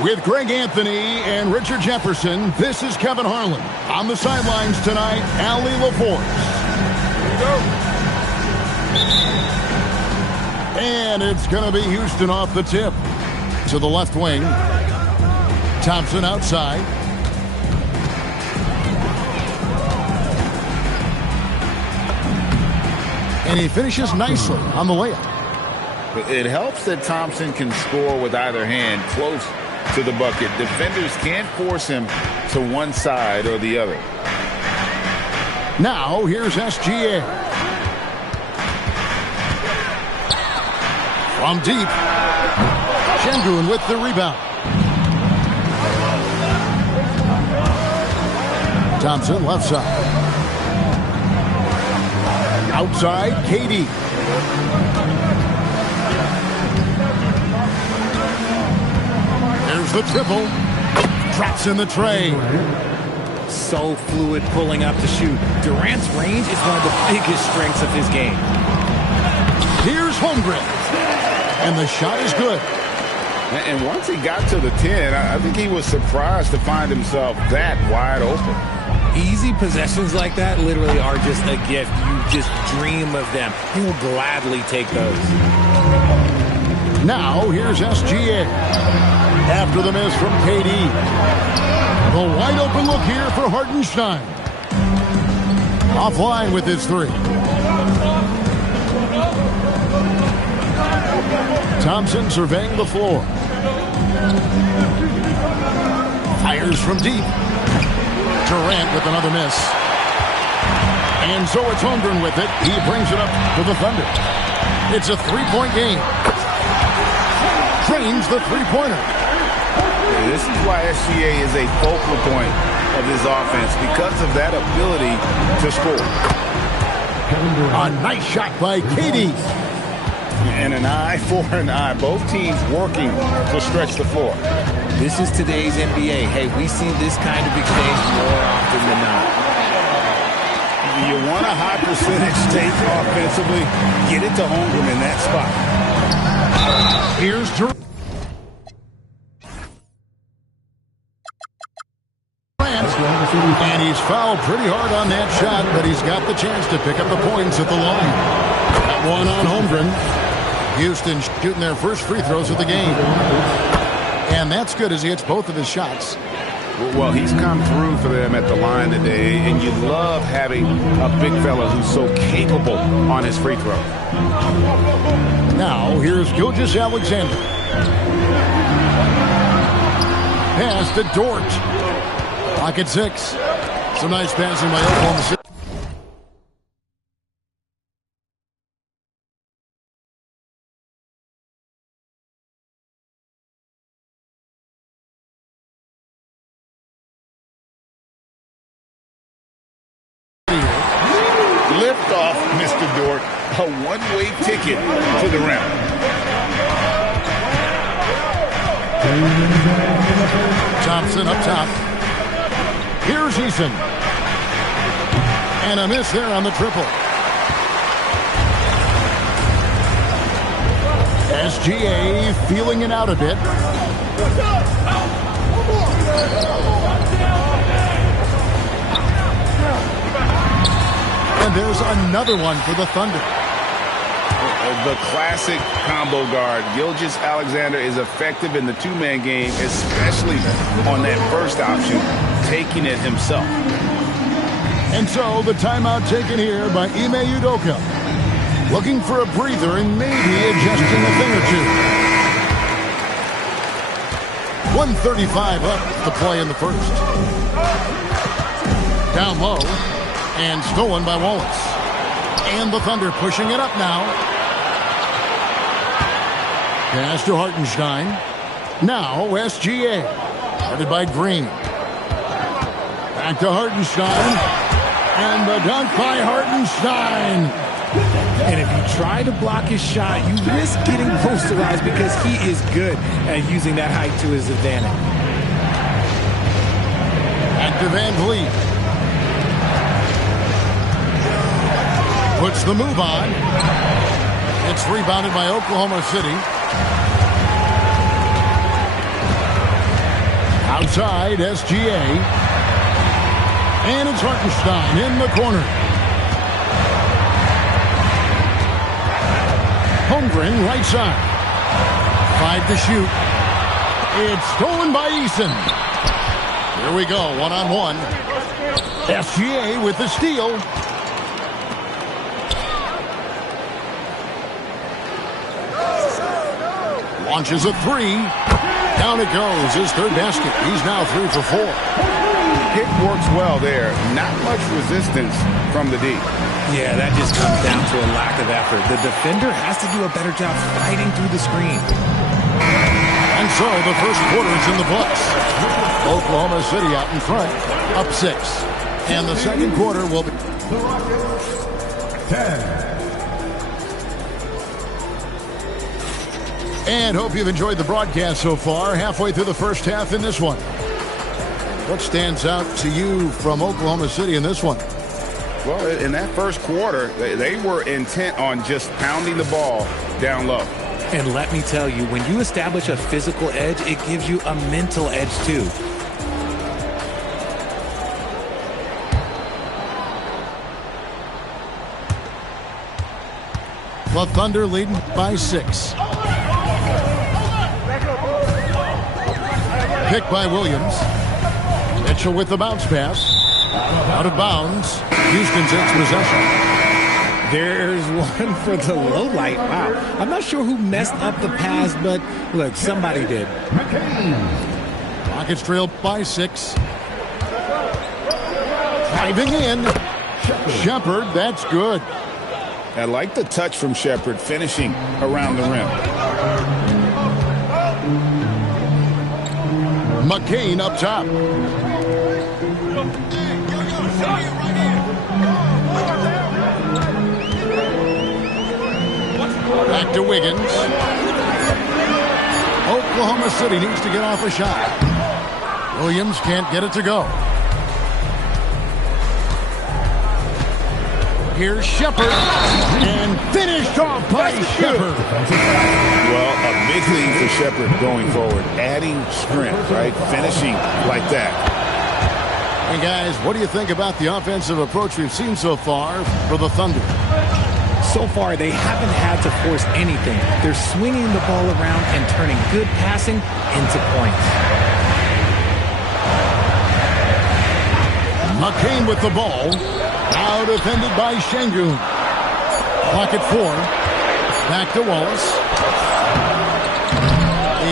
With Greg Anthony and Richard Jefferson, this is Kevin Harlan. On the sidelines tonight, Allie LaForce. Here we go. And it's going to be Houston off the tip. To the left wing. Thompson outside. And he finishes nicely on the layup. It helps that Thompson can score with either hand close to the bucket. Defenders can't force him to one side or the other. Now, here's SGA. From deep. Şengün with the rebound. Thompson left side. Outside, KD. There's the triple. Drops in the tray. So fluid pulling up to shoot. Durant's range is one of the biggest strengths of his game. Here's Holmgren. And the shot is good. And once he got to the 10, I think he was surprised to find himself that wide open. Easy possessions like that literally are just a gift. You just dream of them. He'll gladly take those. Now, here's SGA. After the miss from KD. The wide open look here for Hartenstein. Offline with his three. Thompson surveying the floor. Fires from deep. Durant with another miss. And so it's Holmgren with it. He brings it up to the Thunder. It's a three-point game. Drains the three-pointer. This is why SGA is a focal point of this offense, because of that ability to score. A nice shot by KD. And an eye for an eye. Both teams working to stretch the floor. This is today's NBA. Hey, we see this kind of exchange more often than not. You want a high percentage take offensively, get it to Holmgren in that spot. Here's Durant. And he's fouled pretty hard on that shot, but he's got the chance to pick up the points at the line. That one on Holmgren. Houston shooting their first free throws of the game. And that's good as he hits both of his shots. Well, he's come through for them at the line today, and you love having a big fella who's so capable on his free throw. Now, here's Gilgeous-Alexander. Pass to Dort. Clock at 6. Some nice passing by Oklahoma City. Lift off, Mr. Dort. A one-way ticket to the rim. Thompson up top. Here's Eason. And a miss there on the triple. SGA feeling it out a bit. And there's another one for the Thunder. The classic combo guard. Gilgeous-Alexander is effective in the two-man game, especially on that first option, taking it himself. And so the timeout taken here by Ime Udoka. Looking for a breather and maybe adjusting a thing or two. 1:35 up to play in the first. Down low. And stolen by Wallace. And the Thunder pushing it up now. Pass to Hartenstein. Now SGA. Guarded by Green. Back to Hartenstein. And the dunk by Hartenstein. And if you try to block his shot, you risk getting posterized because he is good at using that height to his advantage. Back to Van Vliet. Puts the move on. It's rebounded by Oklahoma City. Outside, SGA. And it's Hartenstein in the corner. Holmgren, right side. 5 to shoot. It's stolen by Eason. Here we go, one-on-one. SGA with the steal. Launches a three. Down it goes, his third basket. He's now 3 for 4. Pick works well there. Not much resistance from the D. Yeah, that just comes down to a lack of effort. The defender has to do a better job fighting through the screen. And so the first quarter's in the books. Oklahoma City out in front, up 6. And the second quarter will be 10. And hope you've enjoyed the broadcast so far. Halfway through the first half in this one. What stands out to you from Oklahoma City in this one? Well, in that first quarter, they were intent on just pounding the ball down low. And let me tell you, when you establish a physical edge, it gives you a mental edge too. The Thunder leading by 6. Picked by Williams. Mitchell with the bounce pass. Out of bounds. Houston takes possession. There's one for the low light. Wow. I'm not sure who messed up the pass, but look, somebody did. Rockets trail by 6. Driving in. Shepherd, that's good. I like the touch from Shepherd, finishing around the rim. McCain up top. Back to Wiggins. Oklahoma City needs to get off a shot. Williams can't get it to go. Here's Shepherd. And finished off by Shepherd. Well, a big thing for Shepherd going forward. Adding strength, right? Finishing like that. Hey, guys, what do you think about the offensive approach we've seen so far for the Thunder? So far, they haven't had to force anything. They're swinging the ball around and turning good passing into points. McCain with the ball. Now defended by Şengün. Clock at 4. Back to Wallace.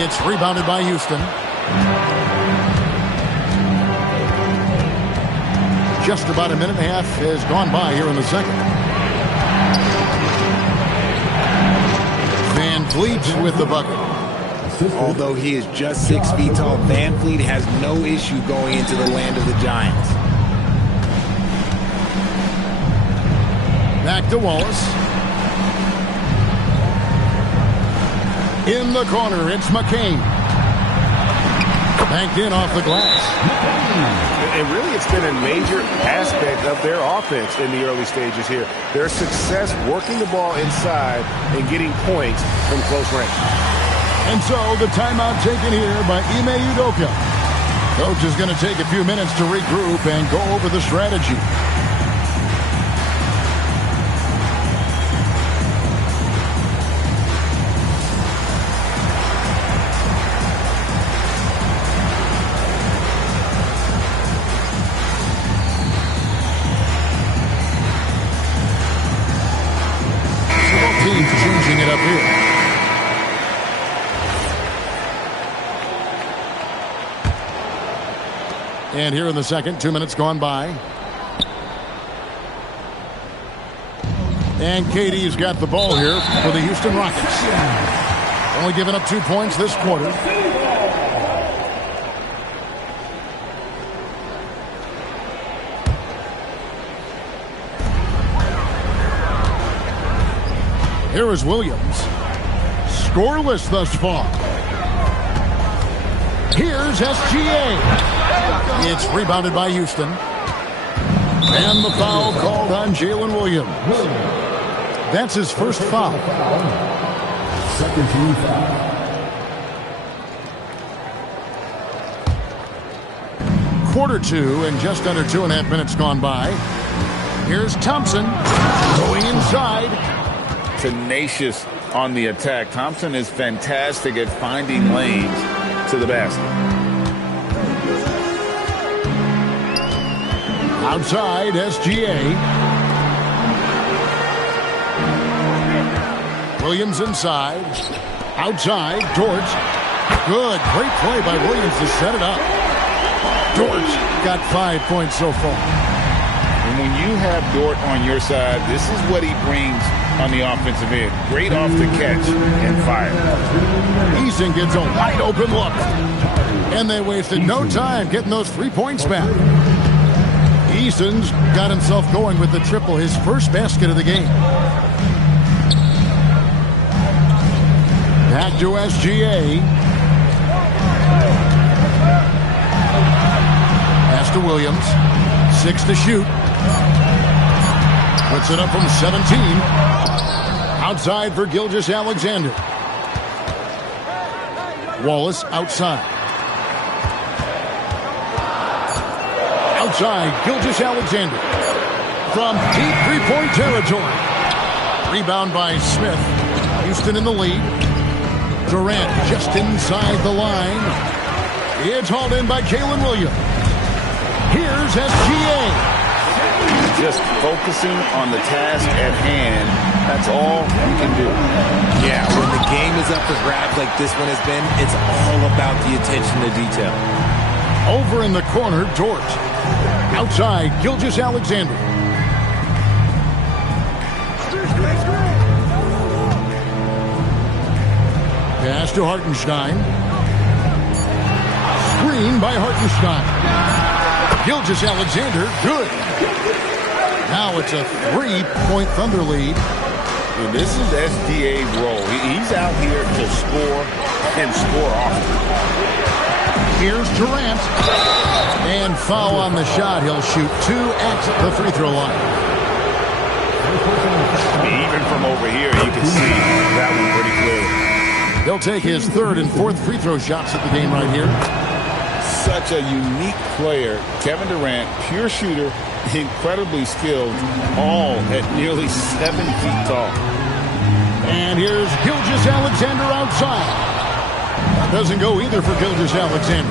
It's rebounded by Houston. Just about a minute and a half has gone by here in the second. Van Vliet with the bucket. Although he is just 6 feet tall, Van Vliet has no issue going into the land of the Giants. Back to Wallace. In the corner, it's McCain. Banked in off the glass. And really, it's been a major aspect of their offense in the early stages here. Their success working the ball inside and getting points from close range. And so the timeout taken here by Ime Udoka. Coach is going to take a few minutes to regroup and go over the strategy. Changing it up here. And here in the second, 2 minutes gone by. And KD's got the ball here for the Houston Rockets. Only giving up 2 points this quarter. Here is Williams. Scoreless thus far. Here's SGA. It's rebounded by Houston. And the foul called on Jalen Williams. That's his first foul. Second team foul. Quarter two and just under 2.5 minutes gone by. Here's Thompson going inside. Tenacious on the attack. Thompson is fantastic at finding lanes to the basket. Outside, SGA. Williams inside. Outside, Dort. Good. Great play by Williams to set it up. Dort got 5 points so far. And when you have Dort on your side, this is what he brings on the offensive end. Great off the catch and fire. Eason gets a wide open look. And they wasted no time getting those 3 points back. Eason's got himself going with the triple, his first basket of the game. Back to SGA. Pass to Williams. 6 to shoot. Puts it up from 17. Outside for Gilgeous-Alexander. Wallace outside. Outside, Gilgeous-Alexander. From deep three-point territory. Rebound by Smith. Houston in the lead. Durant just inside the line. It's hauled in by Jalen Williams. Here's SGA. Just focusing on the task at hand. That's all you can do. Yeah, when the game is up for grabs like this one has been, it's all about the attention to detail. Over in the corner, Dort. Outside, Gilgeous-Alexander. Pass to Hartenstein. Screen by Hartenstein. Gilgeous-Alexander, good. Now it's a 3-point Thunder lead. Well, this is SGA's role. He's out here to score and score often. Here's Durant. And foul on the shot. He'll shoot 2 at the free throw line. Even from over here, you can see that one pretty clearly. He'll take his 3rd and 4th free throw shots at the game right here. Such a unique player. Kevin Durant, pure shooter, incredibly skilled, all at nearly 7 feet tall. And here's Gilgeous-Alexander outside. Doesn't go either for Gilgeous-Alexander.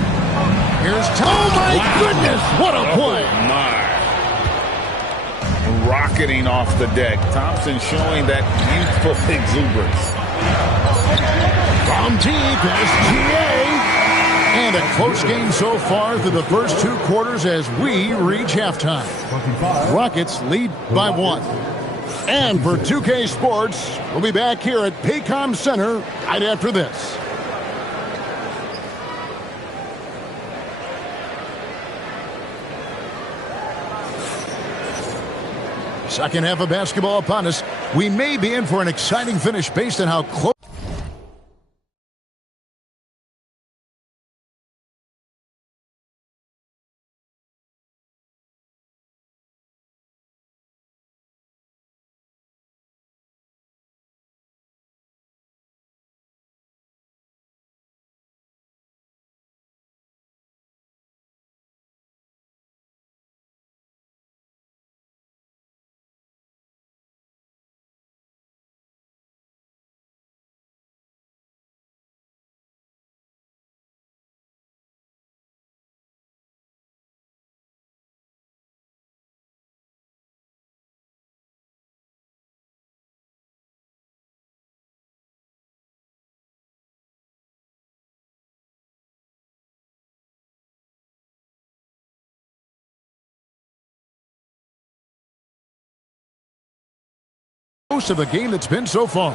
Here's oh my goodness, what a play! Oh my. Rocketing off the deck. Thompson showing that youthful exuberance. From deep, SGA. And a close game so far through the first 2 quarters as we reach halftime. Rockets lead by 1. And for 2K Sports, we'll be back here at Paycom Center right after this. Second half of basketball upon us. We may be in for an exciting finish based on how close. Most of the game that's been so far.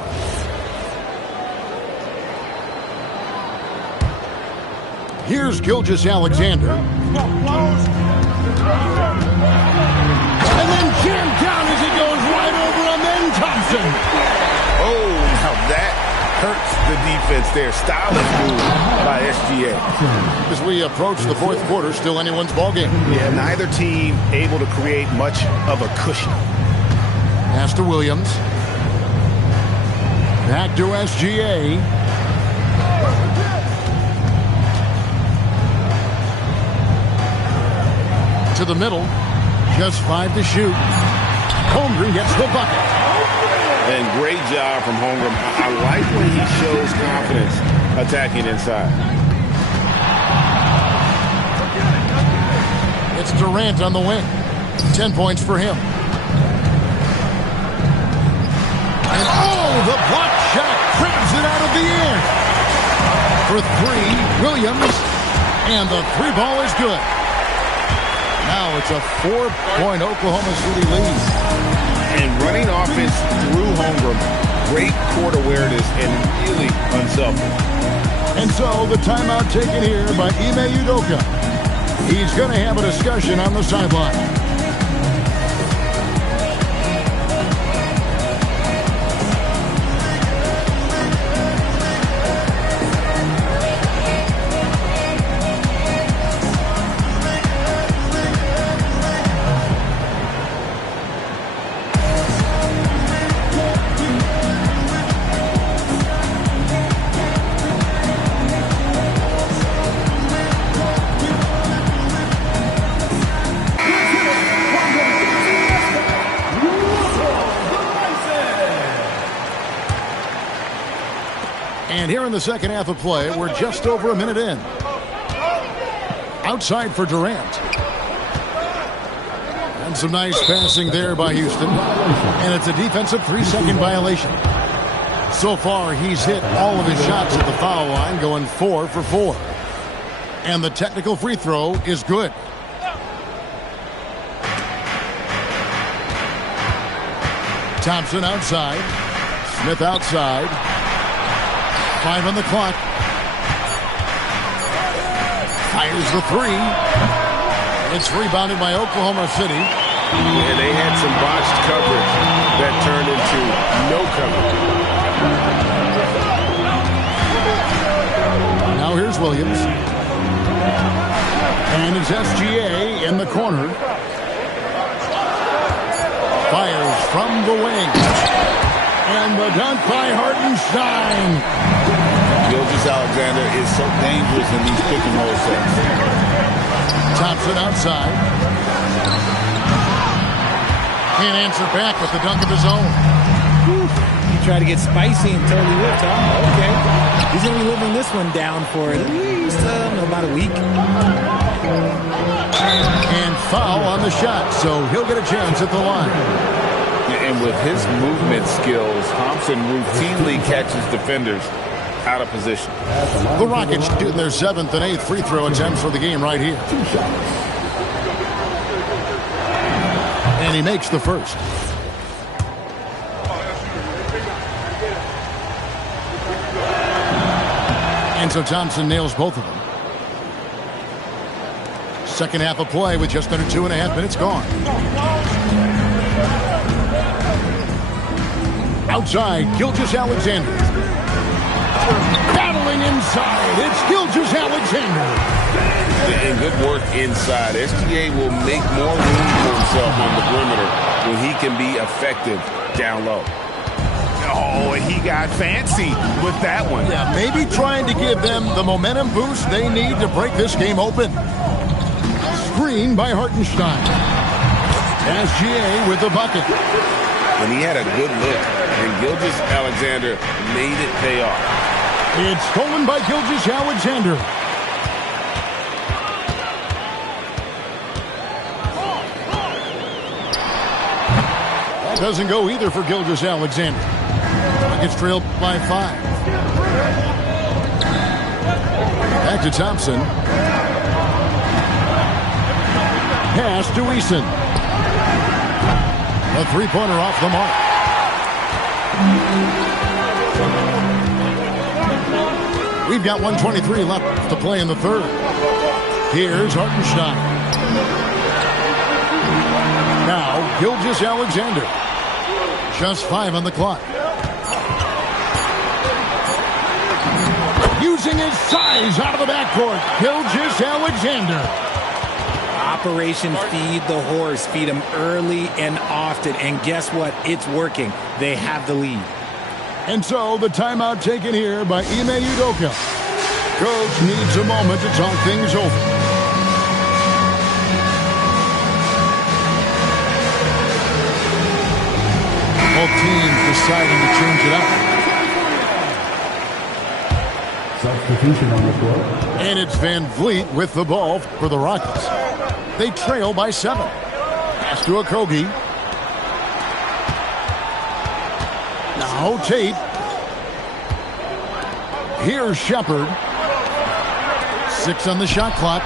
Here's Gilgeous-Alexander. And then jammed down as he goes right over him, then Thompson. Oh, now that hurts the defense there. Stylish move by SGA. As we approach the fourth quarter, still anyone's ballgame. Yeah, neither team able to create much of a cushion. Pass to Williams. Back to SGA. To the middle. Just 5 to shoot. Holmgren gets the bucket. And great job from Holmgren. I like when he shows confidence attacking inside. It's Durant on the wing. 10 points for him. And the block shot grabs it out of the air. For 3, Williams. And the 3 ball is good. Now it's a 4-point Oklahoma City lead. And running offense through Holmgren. Great court awareness and really unselfish. And so the timeout taken here by Ime Udoka. He's going to have a discussion on the sideline. And here in the second half of play, we're just over a minute in. Outside for Durant. And some nice passing there by Houston. And it's a defensive 3-second violation. So far, he's hit all of his shots at the foul line, going 4 for 4. And the technical free throw is good. Thompson outside. Smith outside. 5 on the clock. Fires the 3. It's rebounded by Oklahoma City. And they had some botched coverage that turned into no coverage. Now here's Williams. And it's SGA in the corner. Fires from the wing. And the dunk by Hartenstein. Gilgeous-Alexander is so dangerous in these pick-and-roll sets. Thompson outside. Can't answer back with the dunk of his own. You try to get spicy and totally whipped, huh? Okay. He's going to be living this one down for at least about a week. And foul on the shot, so he'll get a chance at the line. And with his movement skills, Thompson routinely catches defenders out of position. The Rockets shooting their 7th and 8th free throw attempts for the game right here. And he makes the first. And so Thompson nails both of them. Second half of play with just under 2.5 minutes gone. Outside, Gilgeous-Alexander. Battling inside, it's Gilgeous-Alexander. And good work inside. SGA will make more room for himself on the perimeter when he can be effective down low. Oh, and he got fancy with that one. Yeah, maybe trying to give them the momentum boost they need to break this game open. Screen by Hartenstein. SGA with the bucket. And he had a good look, and Gilgeous-Alexander made it pay off. It's stolen by Gilgeous-Alexander. That doesn't go either for Gilgeous-Alexander. Gets trailed by 5. Back to Thompson. Pass to Eason. A 3-pointer off the mark. We've got 1:23 left to play in the third. Here's Hartenstein. Now, Gilgeous-Alexander. Just 5 on the clock. using his size out of the backcourt. Gilgeous-Alexander. Operation Feed the Horse. Feed him early and often. And guess what? It's working. They have the lead. And so the timeout taken here by Ime Udoka. Coach needs a moment to talk things over. Both teams deciding to change it up. Substitution on the floor. And it's Van Vliet with the ball for the Rockets. They trail by 7. Pass to Okogie. Now Tate. Here's Shepard. 6 on the shot clock.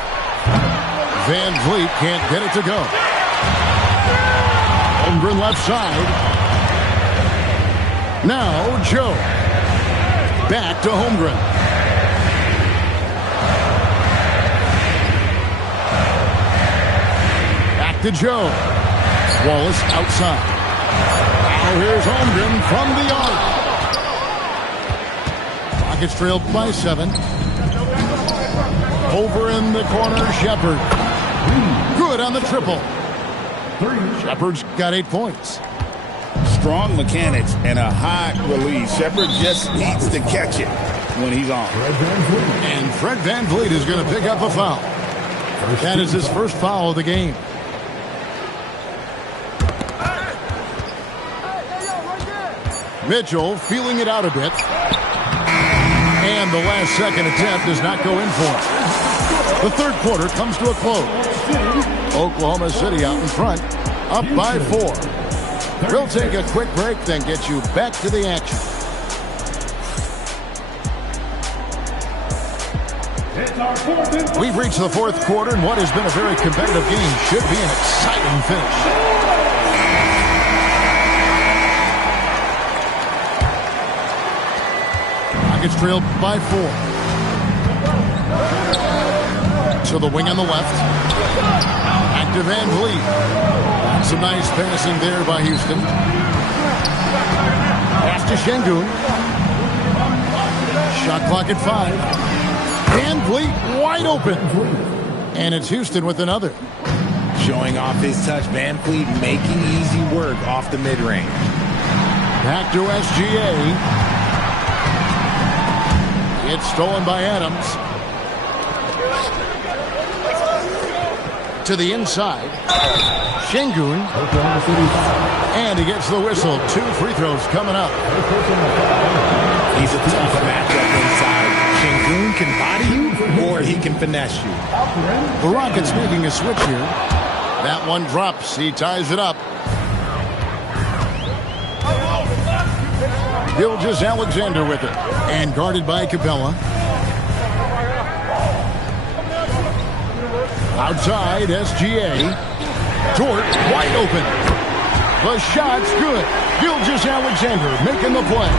Van Vliet can't get it to go. Holmgren left side. Now Joe. Back to Holmgren. Back to Joe. Wallace outside. Now here's Holmgren from the arc. Rockets trailed by 7. Over in the corner, Shepard. Good on the triple. Shepard's got 8 points. Strong mechanics and a high release. Shepard just needs to catch it when he's on. And Fred VanVleet is going to pick up a foul. That is his first foul of the game. Mitchell feeling it out a bit. And the last second attempt does not go in for him. The third quarter comes to a close. Oklahoma City out in front, up by 4. We'll take a quick break, then get you back to the action. We've reached the fourth quarter, and what has been a very competitive game should be an exciting finish. Rockets trailed by 4. To the wing on the left. Back to Van Vliet. Some nice passing there by Houston. Pass to Şengün. Shot clock at 5. Van Vliet wide open. And it's Houston with another. Showing off his touch. Van Vliet making easy work off the mid-range. Back to SGA. It's stolen by Adams. To the inside. Şengün. And he gets the whistle. 2 free throws coming up. He's a tough matchup inside. Şengün can body you, or he can finesse you. The Rockets making a switch here. That one drops. He ties it up. Gilgeous-Alexander with it. And guarded by Capella. Outside, SGA. Dort wide open. The shot's good. Gilgeous-Alexander making the play.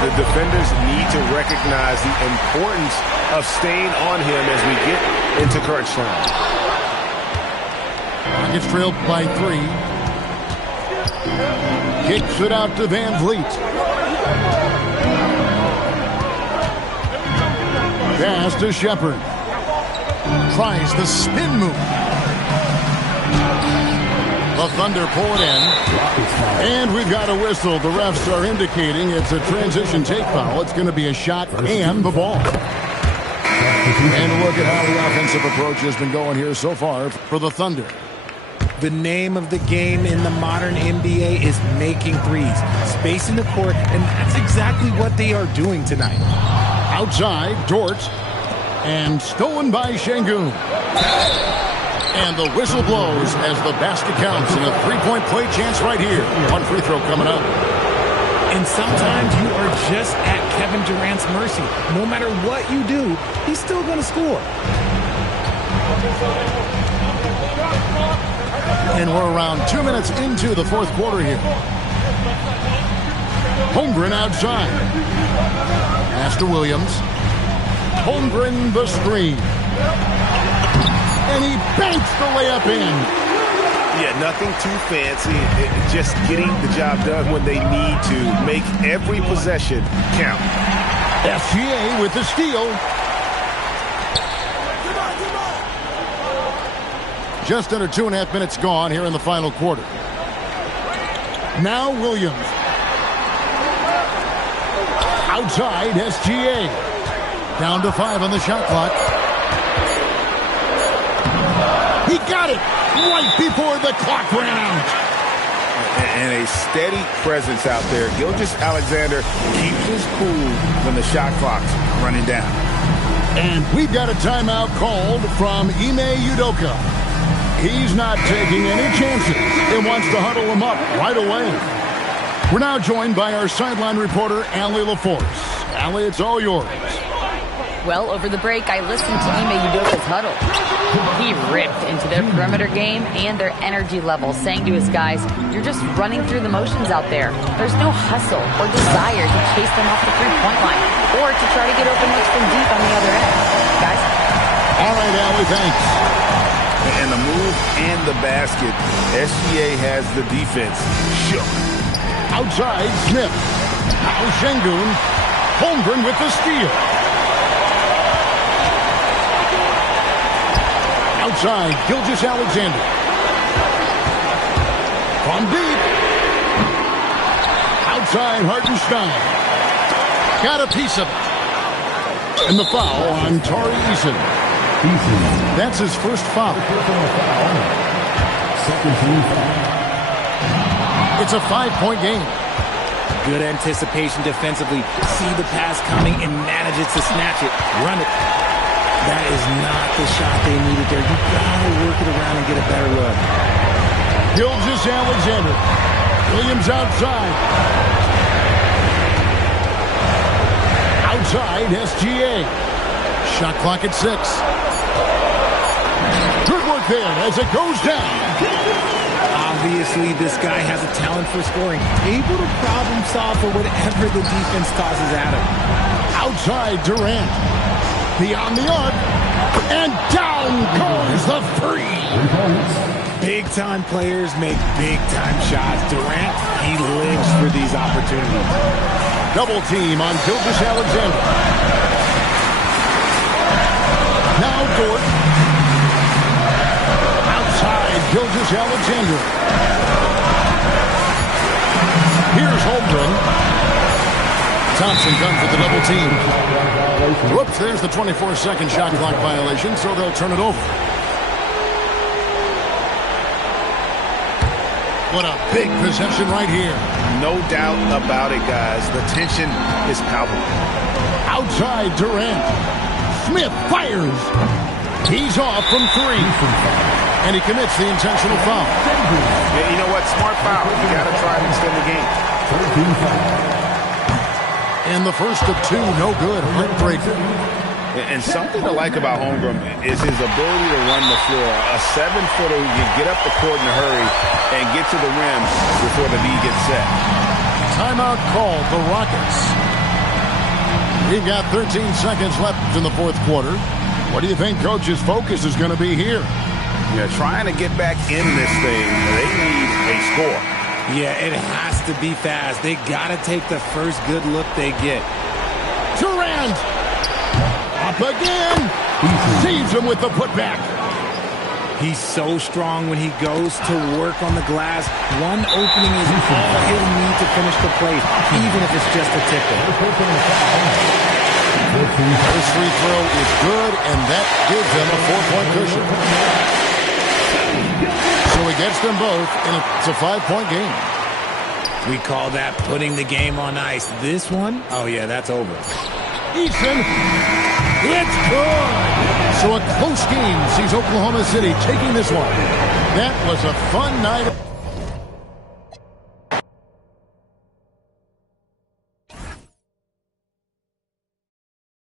The defenders need to recognize the importance of staying on him as we get into crunch time. Rockets trailed by 3. Kicks it out to Van Vliet. Pass to Shepard. Tries the spin move. The Thunder pull it in. And we've got a whistle. The refs are indicating it's a transition take foul. It's going to be a shot and the ball. And look at how the offensive approach has been going here so far for the Thunder. The name of the game in the modern NBA is making threes, spacing the court, and that's exactly what they are doing tonight. Outside, Dort, and stolen by Şengün. And the whistle blows as the basket counts, and a 3-point play chance right here. 1 free throw coming up. And sometimes you are just at Kevin Durant's mercy. No matter what you do, he's still going to score. And we're around 2 minutes into the fourth quarter here. Holmgren outside. Pass to Williams. Holmgren the screen. And he banks the layup in. Yeah, nothing too fancy. Just getting the job done when they need to. Make every possession count. SGA with the steal. Just under 2.5 minutes gone here in the final quarter. Now Williams. Outside SGA. Down to 5 on the shot clock. He got it right before the clock ran out. And a steady presence out there. Gilgeous-Alexander keeps his cool when the shot clock's running down. And we've got a timeout called from Ime Udoka. He's not taking any chances and wants to huddle him up right away. We're now joined by our sideline reporter, Allie LaForce. Allie, it's all yours. Well, over the break, I listened to Ime Udoka's huddle. He ripped into their perimeter game and their energy level, saying to his guys, you're just running through the motions out there. There's no hustle or desire to chase them off the three-point line or to try to get open looks from deep on the other end. Guys? All right, Allie, thanks. And the move and the basket, SGA has the defense shook. Outside, Smith. Now Şengün. Holmgren with the steal. Outside, Gilgeous-Alexander. From deep. Outside, Hartenstein. Got a piece of it. And the foul on Tari Eason. That's his first foul. It's a 5-point game. Good anticipation defensively. See the pass coming and manages to snatch it. Run it. That is not the shot they needed there. You gotta work it around and get a better look. Gilgeous-Alexander. Williams outside. Outside, SGA. Shot clock at 6. Good work there as it goes down. Obviously, this guy has a talent for scoring. Able to problem solve for whatever the defense tosses at him. Outside, Durant. Beyond the arc. And down goes the three. Big-time players make big-time shots. Durant, he lives for these opportunities. Double team on Gilgeous-Alexander. Now Dort. Outside, Gilgeous-Alexander. Here's Holmgren. Thompson comes with the double team. Whoops, there's the 24-second shot clock violation, so they'll turn it over. What a big possession right here. No doubt about it, guys. The tension is palpable. Outside, Durant. Smith fires. He's off from 3. And he commits the intentional foul. Yeah, you know what? Smart foul. You got to try and extend the game. And the first of 2, no good. Heartbreaker. And something to like about Holmgren is his ability to run the floor. A 7-footer who can get up the court in a hurry and get to the rim before the knee gets set. Timeout called, the Rockets. We've got 13 seconds left in the fourth quarter. What do you think Coach's focus is going to be here? Yeah, trying to get back in this thing. They need a score. Yeah, it has to be fast. They got to take the first good look they get. Durant! Up again! Sees him with the putback. He's so strong when he goes to work on the glass. One opening is all he'll need to finish the play, even if it's just a tip-in. First free throw is good, and that gives them a 4-point cushion. So he gets them both, and it's a 5-point game. We call that putting the game on ice. This one, oh yeah, that's over. Eason, it's good. So a close game sees Oklahoma City taking this one. That was a fun night.